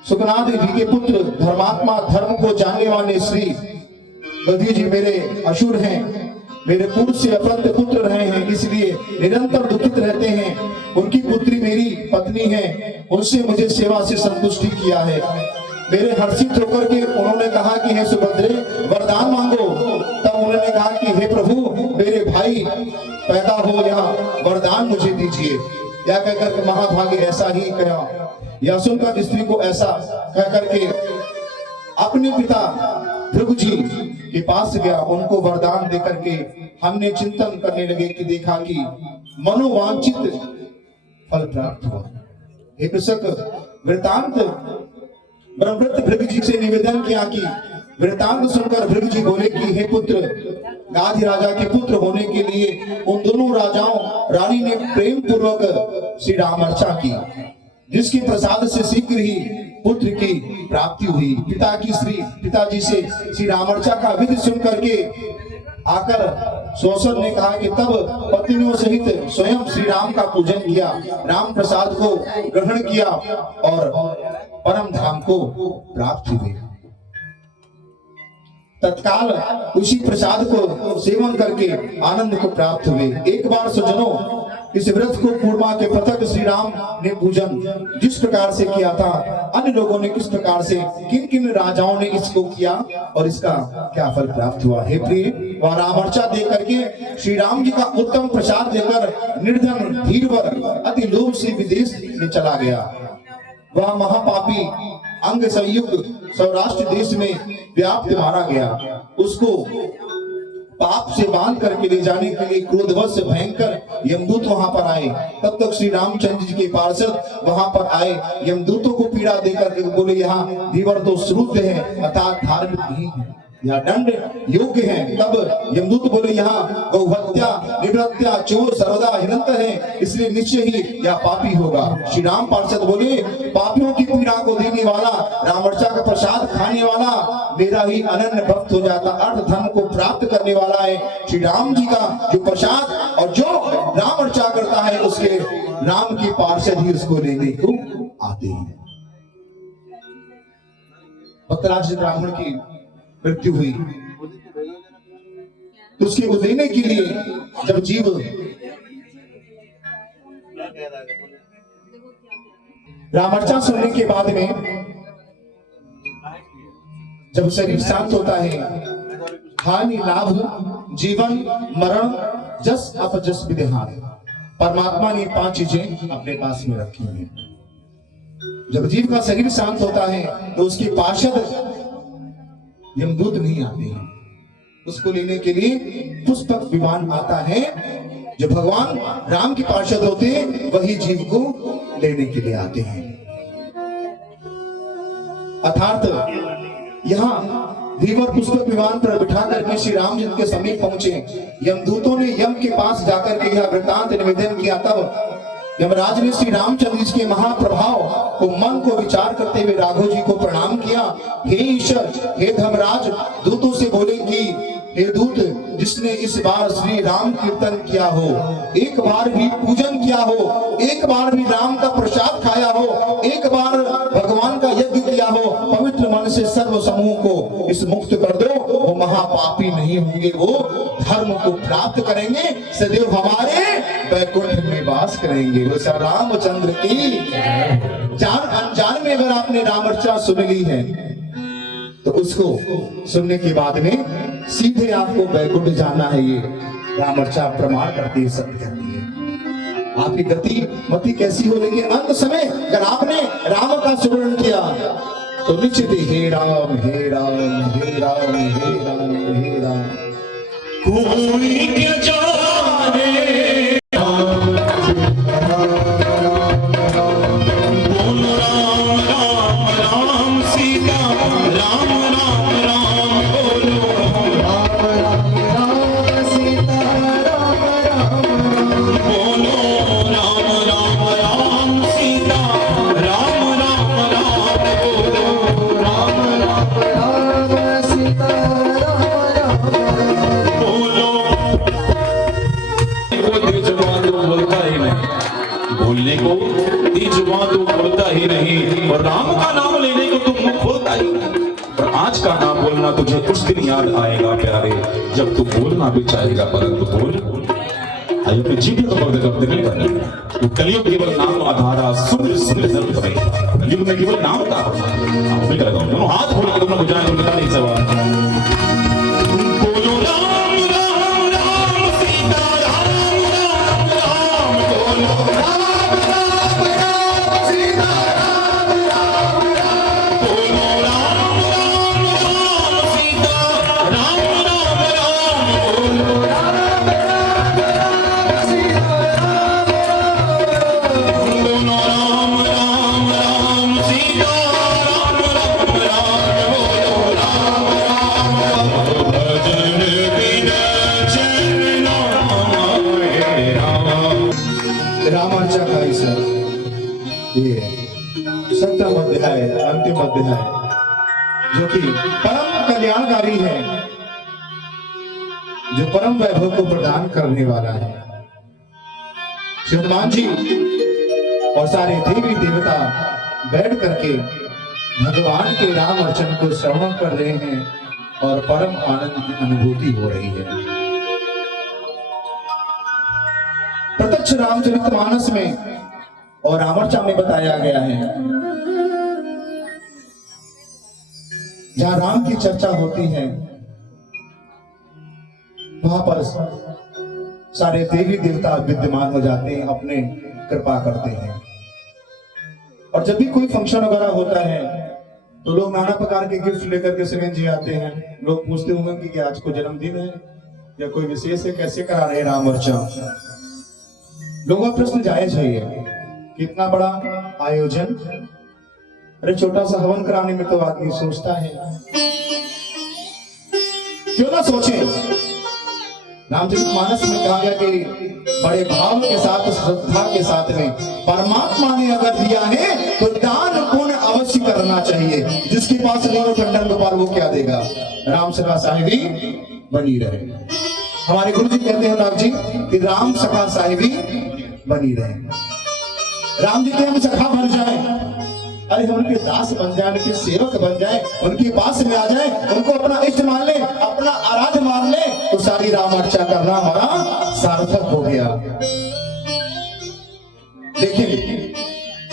सुखनाथ जी के पुत्र धर्मात्मा, धर्म को जानने वाले श्री दधी जी मेरे असुर हैं, मेरे पूर्व से अपत्य पुत्र रहे हैं, इसलिए निरंतर दुखित रहते हैं। उनकी पुत्री मेरी पत्नी है, उनसे मुझे सेवा से संतुष्टि किया है। मेरे हर्षित होकर के उन्होंने कहा कि हे सुभद्रे, वरदान मांगो। तब उन्होंने कहा कि हे प्रभु, मेरे भाई पैदा हो, यह वरदान मुझे दीजिए। या कहकर के महाभागी ऐसा ही कहा। यह सुनकर स्त्री को ऐसा कह करके अपने पिता भृगु जी के पास गया, उनको वरदान देकर के हमने चिंतन करने लगे कि देखा कि मनोवांछित फल प्राप्त हुआ। हे कृषक, वृतांत ब्रह्मवृत्त भृगु जी से निवेदन किया कि वृतांत सुनकर भृगु जी बोले कि हे पुत्र, गाधी राजा के पुत्र होने के लिए उन दोनों राजाओं रानी ने प्रेम पूर्वक श्री रामर्चा की, जिसके प्रसाद से शीघ्र ही पुत्र की प्राप्ति हुई। पिताजी से श्री रामर्चा का विधि सुन करके आकर सौसर ने कहा कि तब पत्नियों सहित स्वयं श्री राम का पूजन किया, राम प्रसाद को ग्रहण किया और परम धाम को प्राप्त हुए। तत्काल उसी प्रसाद को सेवन करके आनंद को प्राप्त हुए। एक बार सज्जनों, इस व्रत को पूर्णा के पथक श्री राम ने पूजन जिस प्रकार से किया था, अन्य लोगों ने किस प्रकार से, किन किन राजाओं ने इसको किया और इसका क्या फल प्राप्त हुआ। हे प्रिय, वह रामर्चा दे करके श्री राम जी का उत्तम प्रसाद लेकर निर्धन धीरवर अति लोभ से विदेश में चला गया। वह महापापी अंग संयुक्त सौराष्ट्र देश में व्याप्त मारा गया। उसको पाप से बांध करके ले जाने के लिए क्रोधवश भयंकर यमदूत वहां पर आए। तब तक श्री रामचंद्र जी के पार्षद वहां पर आए। यमदूतों को पीड़ा देकर बोले, यहाँ धीवर तो श्रुद्ध है अर्थात धार्मिक नहीं है, या दंड योग्य है, तब यमदूत बोले यहाँ गौहत्या, निर्हत्या, चोर सर्वदा हिनंत है, इसलिए निश्चय ही यह पापी होगा। श्री राम पार्षद बोले पापियों की पीड़ा को देने वाला, रामर्चा का प्रसाद खाने वाला मेरा ही अनन्य भक्त हो जाता, अर्थ धन को प्राप्त करने वाला है। श्री राम जी का जो प्रसाद और जो रामर्चा करता है उसके राम की पार्षद ही उसको लेने को आते हैं। भक्तराज ब्राह्मण की मृत्यु हुई तो उसके को देने के लिए जब जीव रामर्चा सुनने के बाद में जब शरीर शांत होता है, हानि लाभ जीवन मरण जस अपजस विदेहान, परमात्मा ने 5 चीजें अपने पास में रखी हैं। जब जीव का शरीर शांत होता है तो उसके पार्षद यमदूत नहीं आते हैं, उसको लेने के लिए पुष्पक विमान आता है। जो भगवान राम के पार्षद होते हैं वही जीव को लेने के लिए आते हैं। अर्थात यहाँ धीवर पुष्पक विमान पर बिठा करके श्री राम जी के समीप पहुंचे। यमदूतों ने यम के पास जाकर के यह वृतांत निवेदन किया, तब यमराज ने श्री रामचंद्र जी के महाप्रभाव को मन को विचार करते हुए राघव जी को प्रणाम किया। हे ईश्वर, हे धर्मराज, दूतों से बोले कि हे दूत, जिसने इस बार श्री राम कीर्तन किया हो, एक बार भी पूजन किया हो, एक बार भी राम का प्रसाद खाया हो, एक बार भगवान का यज्ञ किया हो, पवित्र मन से सर्व समूह को इस मुक्त कर दो, वो महापापी नहीं होंगे, वो धर्म को प्राप्त करेंगे, सदैव हमारे वैकुंठ में वास करेंगे। वो श्री रामचंद्र की जान अनजान में अगर आपने रामर्चा सुन ली है तो उसको सुनने के बाद में सीधे आपको वैकुंठ जाना है। ये रामर्चा प्रमाण करती है, सत्य कहती है। आपकी गति मति कैसी हो, लेकिन अंत समय अगर आपने राम का सुमरण किया तो निश्चित हे राम हे राम हे राम हे राम हे राम। कोई क्या जाने बोलो राम राम राम सीता राम राम राम बोलो राम राम सीता राम राम बोलो राम राम राम सीता राम राम राम बोलो राम राम राम सीता राम राम बोलो। बोलने को तेज जुबान तो बोलता ही नहीं, और राम का नाम लेने को तुम मुख खोलता ही नहीं। और आज का नाम बोलना तुझे कुछ दिन याद आएगा प्यारे, जब तू बोलना भी चाहेगा, परंतु बोल आयु के जीवन को बंद करते नहीं करना। तो कलियुग केवल नाम आधारा सुंदर सुंदर जल पड़ेगा, कलियुग में केवल नाम का आप भी करेगा। दोनों हाथ खोल के तुम लोग जाए, बता नहीं सवाल। बोलो राम राम राम सीता राम राम राम बोलो राम राम राम सीता राम राम राम बोलो राम राम राम सीता राम राम राम बोलो राम राम राम सीता राम राम बोलो राम राम राम सीता राम राम राम बोलो राम राम भजन बिना चैन न आए राम। रामर्चा का ही सर ये 7वां अध्याय अंतिम अध्याय जो कि परम कल्याणकारी है, जो परम वैभव को प्रदान करने वाला है। श्री हनुमान जी और सारे देवी देवता बैठ करके भगवान के राम अर्चन को श्रवण कर रहे हैं और परम आनंद की अनुभूति हो रही है। प्रत्यक्ष रामचरितमानस में और रामर्चा में बताया गया है, जहां राम की चर्चा होती है वहां पर सारे देवी देवता विद्यमान हो जाते हैं, अपने कृपा करते हैं। और जब भी कोई फंक्शन वगैरह होता है तो लोग नाना प्रकार के गिफ्ट लेकर के सुरेंद्र जी आते हैं। लोग पूछते होंगे कि आज को जन्मदिन है या कोई विशेष है, कैसे करा रहे रामर्चा। लोगों का प्रश्न जायज है, ये कितना बड़ा आयोजन, अरे छोटा सा हवन कराने में तो आदमी सोचता है। क्यों ना सोचें, रामचरितमानस में कहा गया कि बड़े भाव के साथ, श्रद्धा के साथ में परमात्मा ने अगर दिया है तो दान पुण्य अवश्य करना चाहिए। जिसके पास नहीं हो टंडन गोपाल वो क्या देगा? राम सखा साहिबी बनी रहे। हमारे गुरु जी कहते हैं नाथ जी कि राम सखा साहिबी बनी रहे। राम जी के हम सखा बन जाए, अरे हम उनके दास बन जाए, उनके सेवक बन जाए, उनके पास में आ जाए, उनको अपना इष्ट मान ले, अपना आराध्य मान ले, तो सारी राम अर्चा करना हमारा सार्थक हो गया। देखिए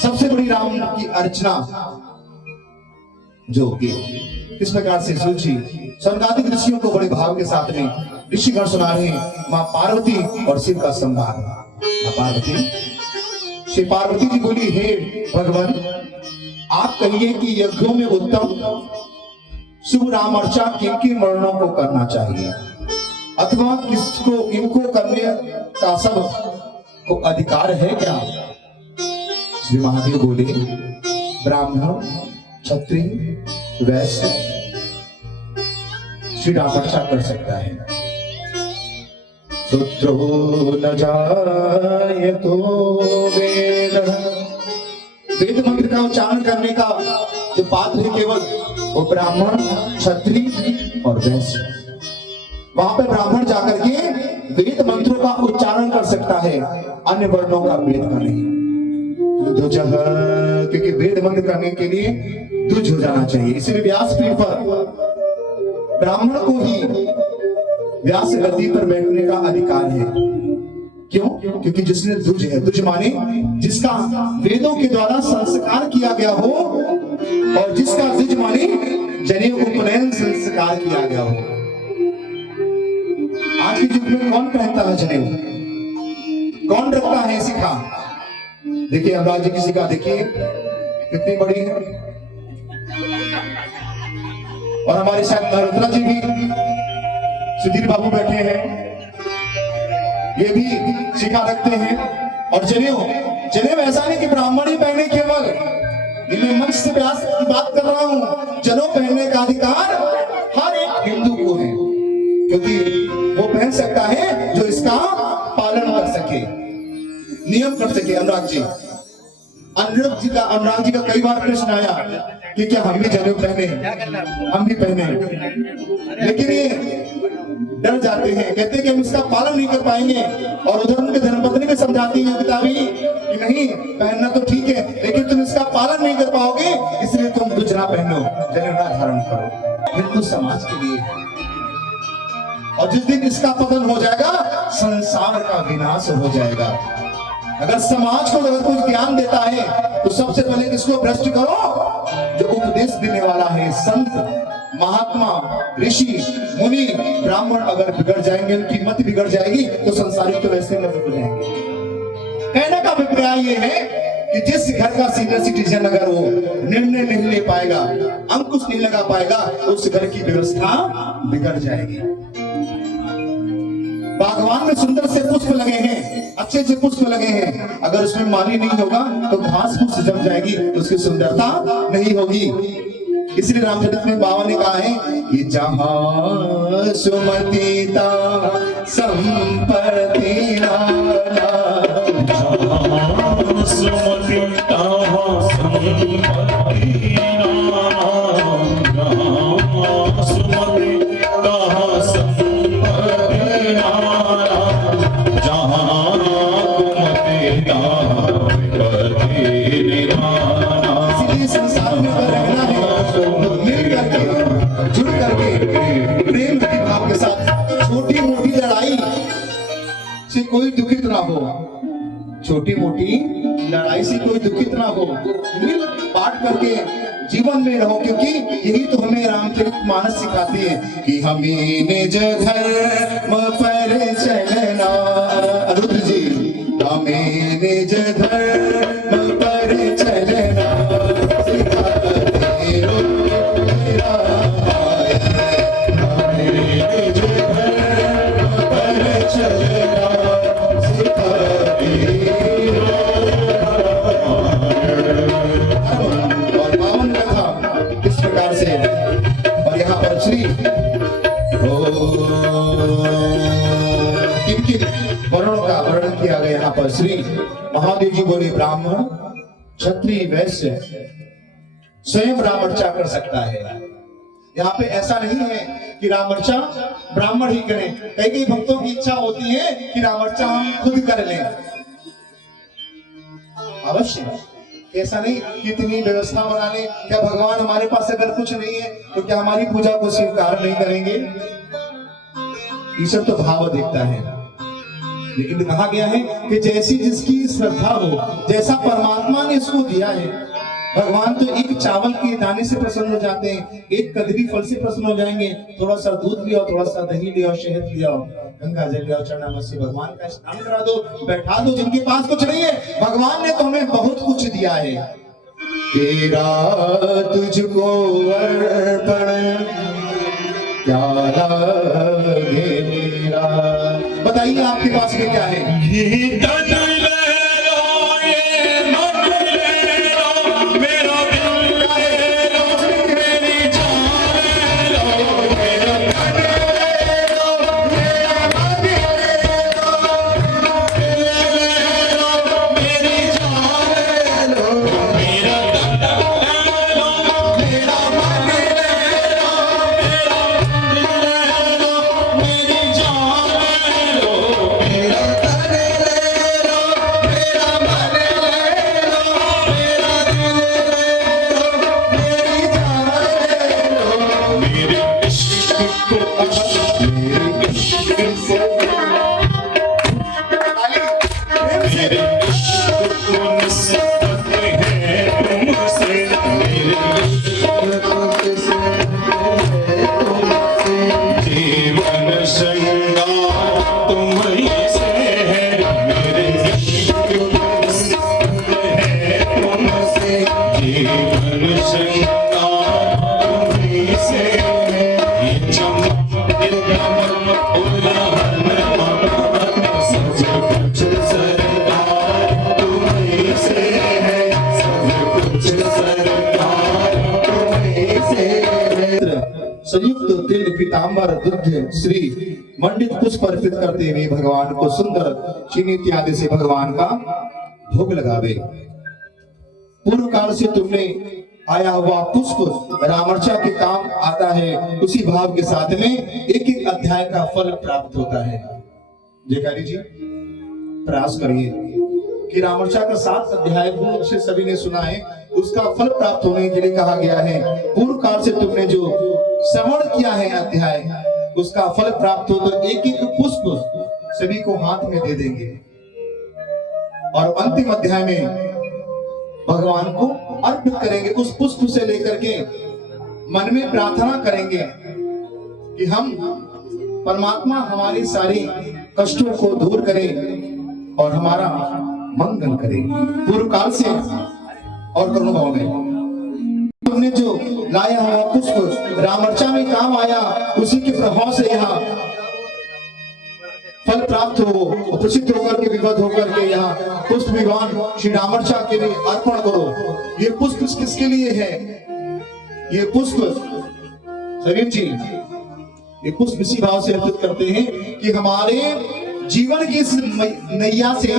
सबसे बड़ी राम की अर्चना जो होगी किस प्रकार से सूची स्वर्गाधिक ऋषियों को बड़े भाव के साथ में ऋषिगण सुना रहे हैं। मां पार्वती और शिव का संवाद। मां पार्वती, श्री पार्वती जी बोली, हे भगवान, आप कहिए कि यज्ञों में उत्तम शुभ राम अर्चा किन किन वर्णों को करना चाहिए, अथवा किसको इनको करने का सब को अधिकार है क्या? श्री महादेव बोले, ब्राह्मण, क्षत्रिय, वैश्य श्री राम अर्चा कर सकता है। शूद्रो न जायतो वेदः, वेद मंत्र का उच्चारण करने का जो पात्र है केवल वो ब्राह्मण, क्षत्रिय और वैश्य। वहां पे ब्राह्मण जाकर के वेद मंत्रों का उच्चारण कर सकता है, अन्य वर्णों का वेद का नहीं। द्विजः, क्योंकि वेद मंत्र करने के लिए द्विज हो जाना चाहिए। इसलिए व्यासपीठ पर ब्राह्मण को ही व्यास गद्दी पर बैठने का अधिकार है। क्यों? क्योंकि जिसने द्विज है, द्विज माने जिसका वेदों के द्वारा संस्कार किया गया हो, और जिसका द्विज माने जनेऊ उपनयन संस्कार किया गया हो। आज के युग में कौन पहनता है जनेऊ? कौन रखता है सिखा? देखिए अनुराग जी की सिखा देखिए कितनी बड़ी है। और हमारे साथ नरोत्तरा जी भी, सुधीर बाबू बैठे हैं, ये भी शिखा रखते हैं। और जनेऊ ऐसा नहीं कि ब्राह्मण ही पहने केवल, मैं मंच से व्यास की बात कर रहा हूं। जनेऊ पहनने का अधिकार हर एक हिंदू को है, क्योंकि वो पहन सकता है जो इसका पालन कर सके, नियम कर सके। अनुराग जी का कई बार प्रश्न आया कि क्या हम भी जनेऊ पहने, हम भी पहने, लेकिन ये डर जाते हैं, कहते हैं कि हम इसका पालन नहीं कर पाएंगे। और उधर उनके धर्मपत्नी भी समझाती है पिताजी कि नहीं, पहनना तो ठीक है, लेकिन तुम इसका पालन नहीं कर पाओगे, इसलिए तुम कुछ ना पहनो, जनेऊ ना धारण करो। हिंदू समाज के लिए। और जिस दिन इसका पतन हो जाएगा, संसार का विनाश हो जाएगा। अगर समाज को अगर कुछ ज्ञान देता है तो सबसे पहले किसको भ्रष्ट करो? जो उपदेश देने वाला है, संत, महात्मा, ऋषि, मुनि, ब्राह्मण अगर बिगड़ जाएंगे, उनकी मत बिगड़ जाएगी, तो संसारिक तो वैसे मत हो जाएंगे। कहने का अभिप्राय ये है कि जिस घर का सीनियर सिटीजन अगर वो निर्णय नहीं ले पाएगा, अंकुश नहीं लगा पाएगा, उस घर की व्यवस्था बिगड़ जाएगी। बागवान में सुंदर से पुष्प लगे हैं, अच्छे से पुष्प लगे हैं, अगर उसमें माली नहीं होगा तो घास फूस जम जाएगी, उसकी सुंदरता नहीं होगी। इसलिए रामचरित में बाबा ने कहा है कि जहां सुमतिता संपत्ति नाना, जहां सुमतिता संपत्ति नाना, जहां सुमतिता संपत्ति नाना, जहां कुमतिता विपत्ति निधाना। इसीलिए संसार में रहना है मिल करके, जुड़ करके, प्रेम के भाव के साथ। छोटी मोटी लड़ाई से कोई दुखित ना हो, छोटी मोटी लड़ाई से कोई दुखित ना हो, मिल बांट करके जीवन में रहो, क्योंकि यही तो हमें रामचरितमानस सिखाती है कि हमें निज धर्म पर चलना। रुद्र जी, हमें निज धर्म पर चलना सिखाते रुद्र रामायण, हमें निज धर्म पर चलना सिखाते और पावन कथा किस प्रकार से। और यहाँ पर श्री इनके वर्णों का वर्णन किया गया यहाँ पर। श्री महादेव जी बोले ब्राह्मण क्षत्रिय वैश्य स्वयं राम अर्चा कर सकता है। यहाँ पे ऐसा नहीं है कि राम अर्चा ब्राह्मण ही करें। कई कई भक्तों की इच्छा होती है कि राम अर्चा हम खुद कर लें। अवश्य ऐसा नहीं कि इतनी व्यवस्था बना लें। क्या भगवान हमारे पास अगर कुछ नहीं है तो क्या हमारी पूजा को स्वीकार नहीं करेंगे? ईश्वर तो भाव देखता है। लेकिन कहा गया है कि जैसी जिसकी श्रद्धा हो, जैसा परमात्मा ने इसको दिया है। भगवान तो एक चावल के दाने से प्रसन्न हो जाते हैं, एक कदली फल से प्रसन्न हो जाएंगे। थोड़ा सा दूध लिया, थोड़ा सा दही लिया, शहद लिया, गंगा जल लिया, चरणामृत से भगवान का स्नान करा दो, बैठा दो। जिनके पास कुछ नहीं है, भगवान ने तो हमें बहुत कुछ दिया है। तेरा तुझको अर्पण क्या लागे मेरा। बताइए आपके पास में क्या है? संयुक्त तिल पीतांबर दुग्ध श्री मंडित पुष्प अर्पित करते हुए भगवान को सुंदर चीनी इत्यादि से भगवान का भोग लगावे। पूर्व काल से तुमने आया हुआ पुष्प रामर्चा के काम आता है। उसी भाव के साथ में एक एक अध्याय का फल प्राप्त होता है। जयकारी जी प्रयास करिए कि रामर्चा का 7 अध्याय पूर्व से सभी ने सुना है, उसका फल प्राप्त होने के लिए कहा गया है। पूर्व काल से तुमने जो श्रवण किया है अध्याय, उसका फल प्राप्त हो तो एक एक पुष्प सभी को हाथ में दे देंगे और अंतिम अध्याय में भगवान को अर्पित करेंगे। उस पुष्प से लेकर के मन में प्रार्थना करेंगे कि हम परमात्मा हमारे सारे कष्टों को दूर करे और हमारा मंगल करे। पूर्व काल से और करुण भाव में तुमने जो लाया हुआ पुष्प रामर्चा में काम आया, उसी के प्रभाव से यहाँ फल प्राप्त हो, प्रसिद्ध होकर के विवध होकर के यहाँ पुष्प विवान श्री रामर्चा के लिए अर्पण करो। ये पुष्प किसके लिए है? ये पुष्प शरीर जी, ये पुष्प इसी भाव से अर्पित करते हैं कि हमारे जीवन की इस नैया से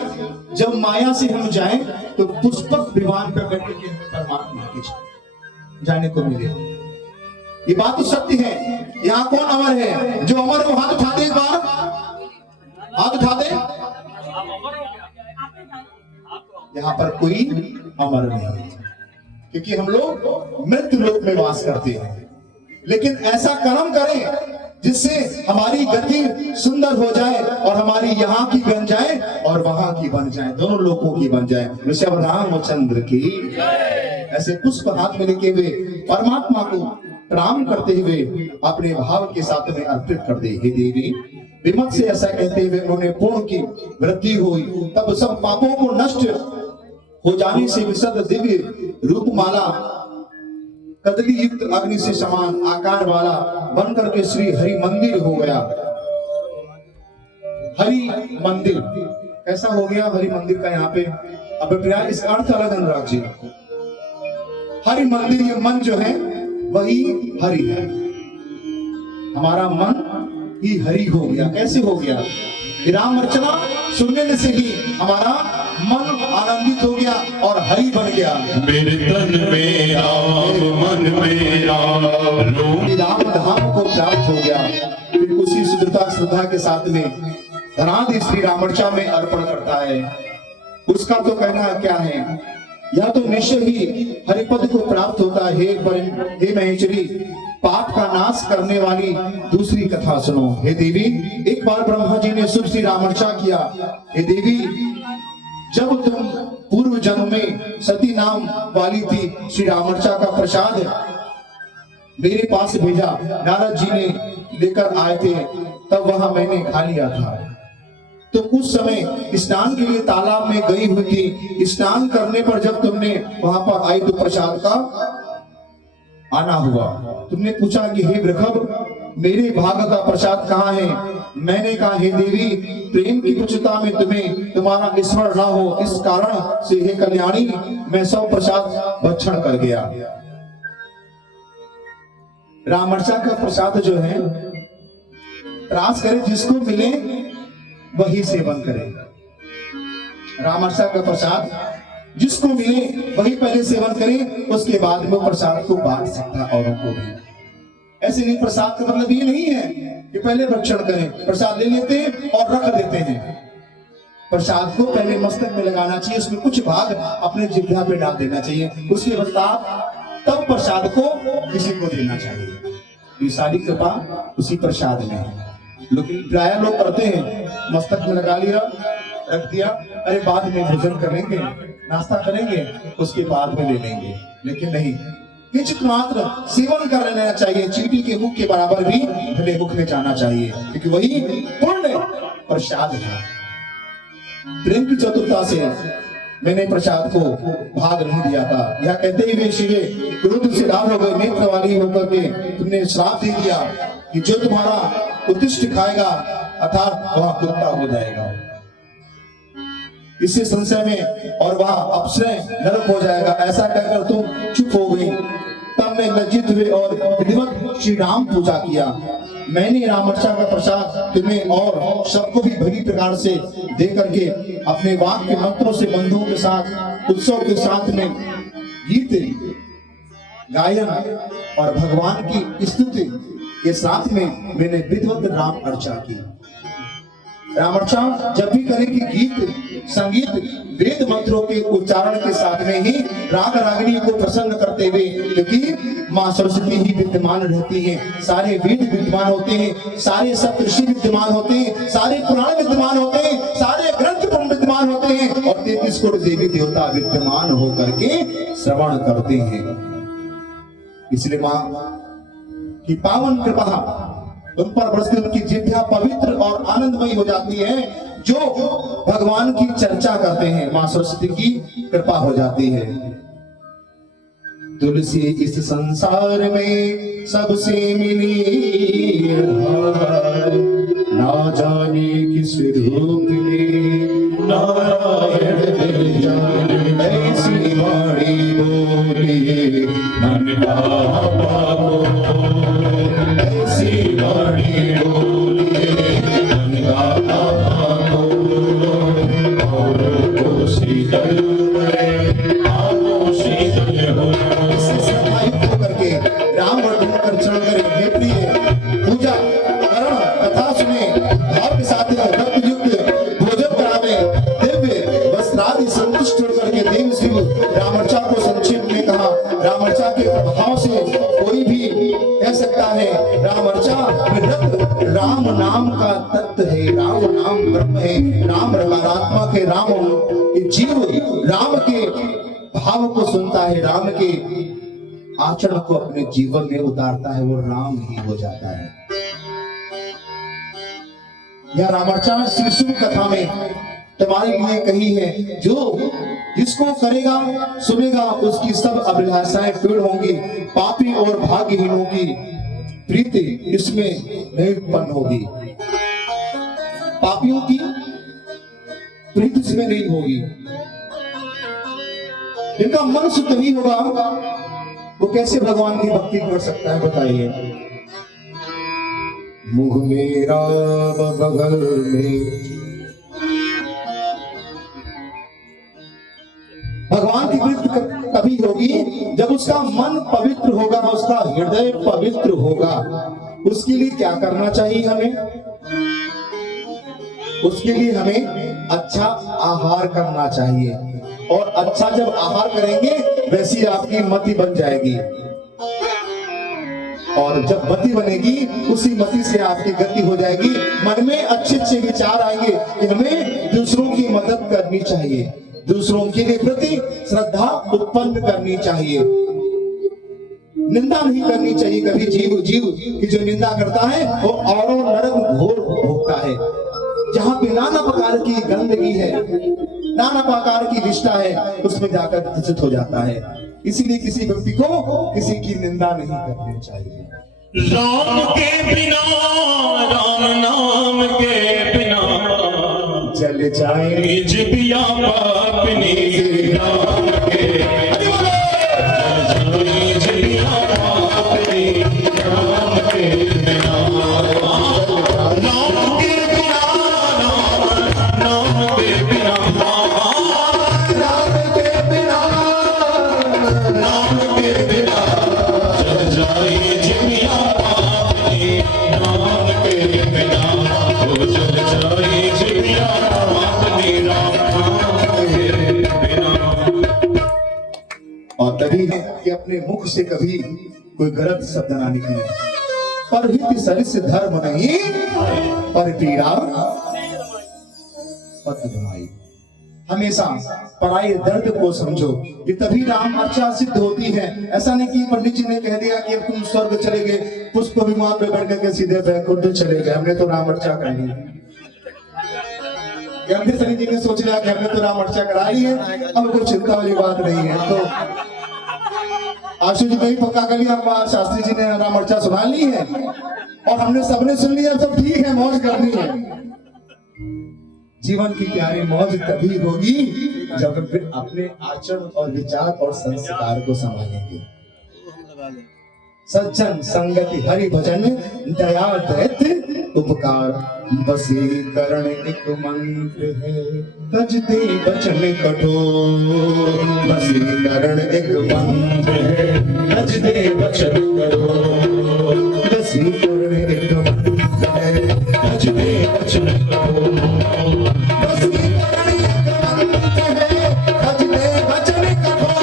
जब माया से हम जाएं तो पुष्पक विमान पर बैठ के परमात्मा की जाने को मिले। ये बात तो सत्य है। यहाँ कौन अमर है? जो अमर वो हाथ उठा दे, एक बार हाथ उठा दे। यहाँ पर कोई अमर नहीं है क्योंकि हम लोग मृत्यु लोक में वास करते हैं। लेकिन ऐसा कर्म करें जिससे हमारी गति सुंदर हो जाए और हमारी यहाँ की बन जाए और वहां की बन जाए, दोनों लोगों की बन जाए। ऋषभ रामचंद्र की ऐसे पुष्प हाथ में लेके हुए परमात्मा को प्रणाम करते हुए अपने भाव के साथ में अर्पित कर दे। हे देवी, विमत से ऐसा कहते हुए उन्होंने पूर्ण की वृद्धि हुई। तब सब पापों को नष्ट हो जाने से विशद दिव्य रूपमाला कदली युक्त अग्नि से समान आकार वाला बनकर के श्री हरि मंदिर हो गया। हरि मंदिर कैसा हो गया? हरि मंदिर का यहाँ पे अभिप्राय, इसका अर्थ अलग अनुराग जी। हरि मंदिर, ये मन जो है वही हरि है। हमारा मन ही हरि हो गया। कैसे हो गया? राम अर्चना सुनने से ही हमारा मन आनंदित हो गया और हरि बन गया। मेरे तन में राम, मन में राम, राम धाम को प्राप्त हो गया। फिर उसी शुद्धता श्रद्धा के साथ में धनादि श्री रामर्चा में अर्पण करता है। उसका तो कहना क्या है, या तो निश्चय ही हरिपद को प्राप्त होता है। हे महेश्वरी, पाप का नाश करने वाली दूसरी कथा सुनो। हे देवी, एक बार ब्रह्मा जी ने शुभ श्री रामर्चा किया। हे देवी, जब तुम पूर्व जन्म में सती नाम वाली थी, श्री रामर्चा का प्रसाद मेरे पास भेजा, नारद जी ने लेकर आए थे, तब वहां मैंने खा लिया था। तो उस समय स्नान के लिए तालाब में गई हुई थी। स्नान करने पर जब तुमने वहां पर आई तो प्रसाद का आना हुआ। तुमने पूछा कि हे वृषभ, मेरे भाग का प्रसाद कहाँ है? मैंने कहा, हे देवी, प्रेम की उच्चता में तुम्हें तुम्हारा स्मरण न हो, इस कारण से हे कल्याणी, मैं सब प्रसाद भक्षण कर गया। रामर्चा का प्रसाद जो है, त्रास करे जिसको मिले वही सेवन करे। रामर्चा का प्रसाद जिसको मिले वही पहले सेवन करे, उसके बाद में प्रसाद को बांट सकता है औरों को भी। ऐसे नहीं, प्रसाद का मतलब ये नहीं है कि पहले भक्षण करें, प्रसाद ले लेते हैं और रख देते हैं। प्रसाद को पहले मस्तक में लगाना चाहिए, उसमें कुछ भाग अपने जिह्वा पे डाल देना चाहिए, उसके बाद तब प्रसाद को किसी को देना चाहिए। ये सारी कृपा उसी प्रसाद में है। लेकिन प्राय लोग करते हैं, मस्तक में लगा लिया, रख दिया, अरे बाद में भोजन करेंगे, नाश्ता करेंगे, उसके बाद में ले लेंगे। लेकिन नहीं, किंचित मात्र सेवन कर लेना चाहिए। चींटी के मुख के बराबर भी भले मुख में जाना चाहिए, क्योंकि वही पूर्ण प्रसाद है। प्रेम की चतुरता से मैंने प्रसाद को भाग नहीं दिया था। यह कहते ही वे शिवे क्रोध से लाल हो गए, नेत्र वाली होकर के तुमने श्राप दे दिया कि जो तुम्हारा उत्तिष्ठ खाएगा अर्थात वह कुत्ता हो जाएगा। इससे संशय में और वह अक्षय नरक हो जाएगा। ऐसा कहकर तुम चुप हो गई। तब मैं लज्जित हुए और विधिवत श्री राम पूजा किया। मैंने रामर्चा का प्रसाद तुम्हें और सबको भी भली प्रकार से दे करके अपने वाक के मंत्रों से बंधुओं के साथ उत्सव के साथ में गीत गायन और भगवान की स्तुति के साथ में मैंने विधिवत राम अर्चा की। रामर्चा जब भी करेगी गीत संगीत वेद मंत्रों के उच्चारण के साथ में ही राग रागिनी को प्रसन्न करते हुए, क्योंकि माँ सरस्वती ही विद्यमान रहती है। सारे वेद विद्यमान होते हैं, सारे सप्तऋषि विद्यमान होते हैं, सारे पुराण विद्यमान होते हैं, सारे ग्रंथ विद्यमान होते हैं और 33 करोड़ देवी देवता विद्यमान होकर के श्रवण करते हैं। इसलिए माँ की पावन कृपा उन पर बरसती, उनकी जिह्वा पवित्र और आनंदमयी हो जाती है। जो भगवान की चर्चा करते हैं, मां सरस्वती की कृपा हो जाती है। तुलसी इस संसार में सबसे मिली आधार, ना जाने किस रूप में नारायण मिल जाने, ऐसी वाणी बोलिए मन का पावो, ऐसी वाणी बोलिए मन का पावो, और को शीतल आपो शीतल हो। करके राम वर्णन कर चरण करें, हे प्रिय पूजा करण कथा सुने, भाव के साथ भक्त युक्त भोजन करावे, दिव्य वस्त्रादि संतुष्ट होकर के देव शिव रामर्चा को संक्षेप में कहा। रामर्चा के प्रभाव से कोई भी कह सकता है रामर्चा राम नाम का तत्व है, राम नाम ब्रह्म है, राम रकारात्मक है, राम के जीव राम के भाव को सुनता है, राम के आचरण को अपने जीवन में उतारता है, वो राम ही हो जाता है। यह रामर्चा श्री शुभ कथा में तुम्हारे लिए कही है। जो जिसको करेगा सुनेगा उसकी सब अभिलाषाएं पूर्ण होंगी, पापी और भाग्यहीनों की प्रीति इसमें नहीं उत्पन्न होगी, पापियों की प्रीति इसमें नहीं होगी। जिनका मन शुद्ध नहीं होगा वो कैसे भगवान की भक्ति कर सकता है, बताइए। मुँह मेरा बगल में। भगवान की प्रीति तभी होगी जब उसका मन पवित्र होगा, उसका हृदय पवित्र होगा। उसके लिए क्या करना चाहिए हमें? उसके लिए हमें अच्छा आहार करना चाहिए, और अच्छा जब आहार करेंगे वैसी आपकी मति बन जाएगी, और जब मति बनेगी उसी मति से आपकी गति हो जाएगी। मन में अच्छे अच्छे विचार आएंगे कि हमें दूसरों की मदद करनी चाहिए, दूसरों के लिए प्रति श्रद्धा उत्पन्न करनी चाहिए, निंदा नहीं करनी चाहिए। कभी जीव की जो निंदा करता है वो औरों नरक घोर भोगता है, जहाँ पे नाना प्रकार की गंदगी है, नाना प्रकार की निष्ठा है, उसमें जाकर दूषित हो जाता है। इसीलिए किसी व्यक्ति को किसी की निंदा नहीं करनी चाहिए। राम के बिना, राम नाम के बिना चल जाए निज पिया पापनी, राम के बिना चल जाए निज पिया पापनी, राम के बिना, राम के बिना, नाम के बिना, राम के बिना, नाम के बिना चल जाए निज पिया पापनी, राम के बिना वो चल जाए निज पिया पापनी, राम के बिना। और तभी है कि अपने मुख से कभी कोई गलत शब्द ना निकले। पर हित सरिस धर्म नहीं, पर पीड़ा पत जमाई। हमेशा पराये दर्द को समझो कि तभी राम अर्चा सिद्ध होती है। ऐसा नहीं कि पंडित जी ने कह दिया कि अब तुम स्वर्ग चले गए, पुष्प विमान पे बैठ करके सीधे वैकुंठ चले गए, हमने तो राम अर्चा कर ली। गंभीर शनि जी ने सोच लिया कि हमने तो राम अर्चा कराई है, अब कोई चिंता वाली बात नहीं है। तो आशु जी ने ही पक्का कर लिया, शास्त्री जी ने राम अर्चा सुना ली है और हमने सबने सुन लिया, सब ठीक है, मौज करनी है। जीवन की प्यारी मौज तभी होगी जब हम फिर अपने आचरण और विचार और संस्कार को संभालेंगे। सज्जन संगति हरि भजन दया दैत्य उपकार, वशीकरण एक मंत्र है, तज दे वचन कठोर। वशीकरण एक मंत्र है, तज दे वचन कठोर। वशीकरण एक मंत्र है, तज दे वचन कठोर। वशीकरण एक मंत्र है, तज दे वचन कठोर।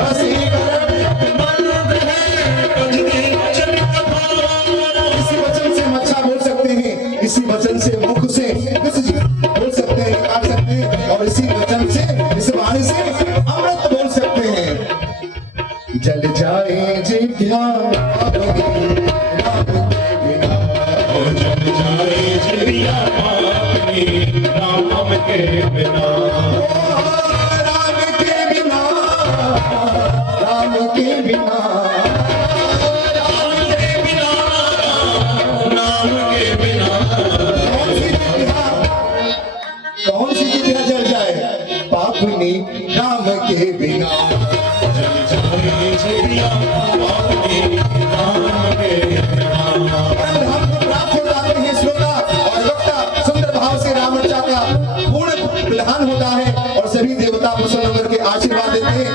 वशीकरण एक मंत्र है, तज दे वचन कठोर। इसी वचन से मच्छा बोल सकते हैं, इसी वचन से मुख से बोल सकते हैं, काट सकते हैं, और इसी वचन से, इस वाणी से अमृत बोल सकते हैं। जल जाए जिभ्या और जल जाए जिया पापनी, राम के बिना, राम के बिना, राम के बिना, राम के बिना, नाम के बिना। कौन सी जिभ्या जल जाए? पापनी राम के बिना। जल जाए जिया पापनी, राम के बिना। हम प्राप्त हो जाते हैं श्रोता और वक्ता, सुंदर भाव से राम अर्चा का पूर्ण विधान होता है और सभी देवता प्रसन्न होकर के आशीर्वाद देते हैं।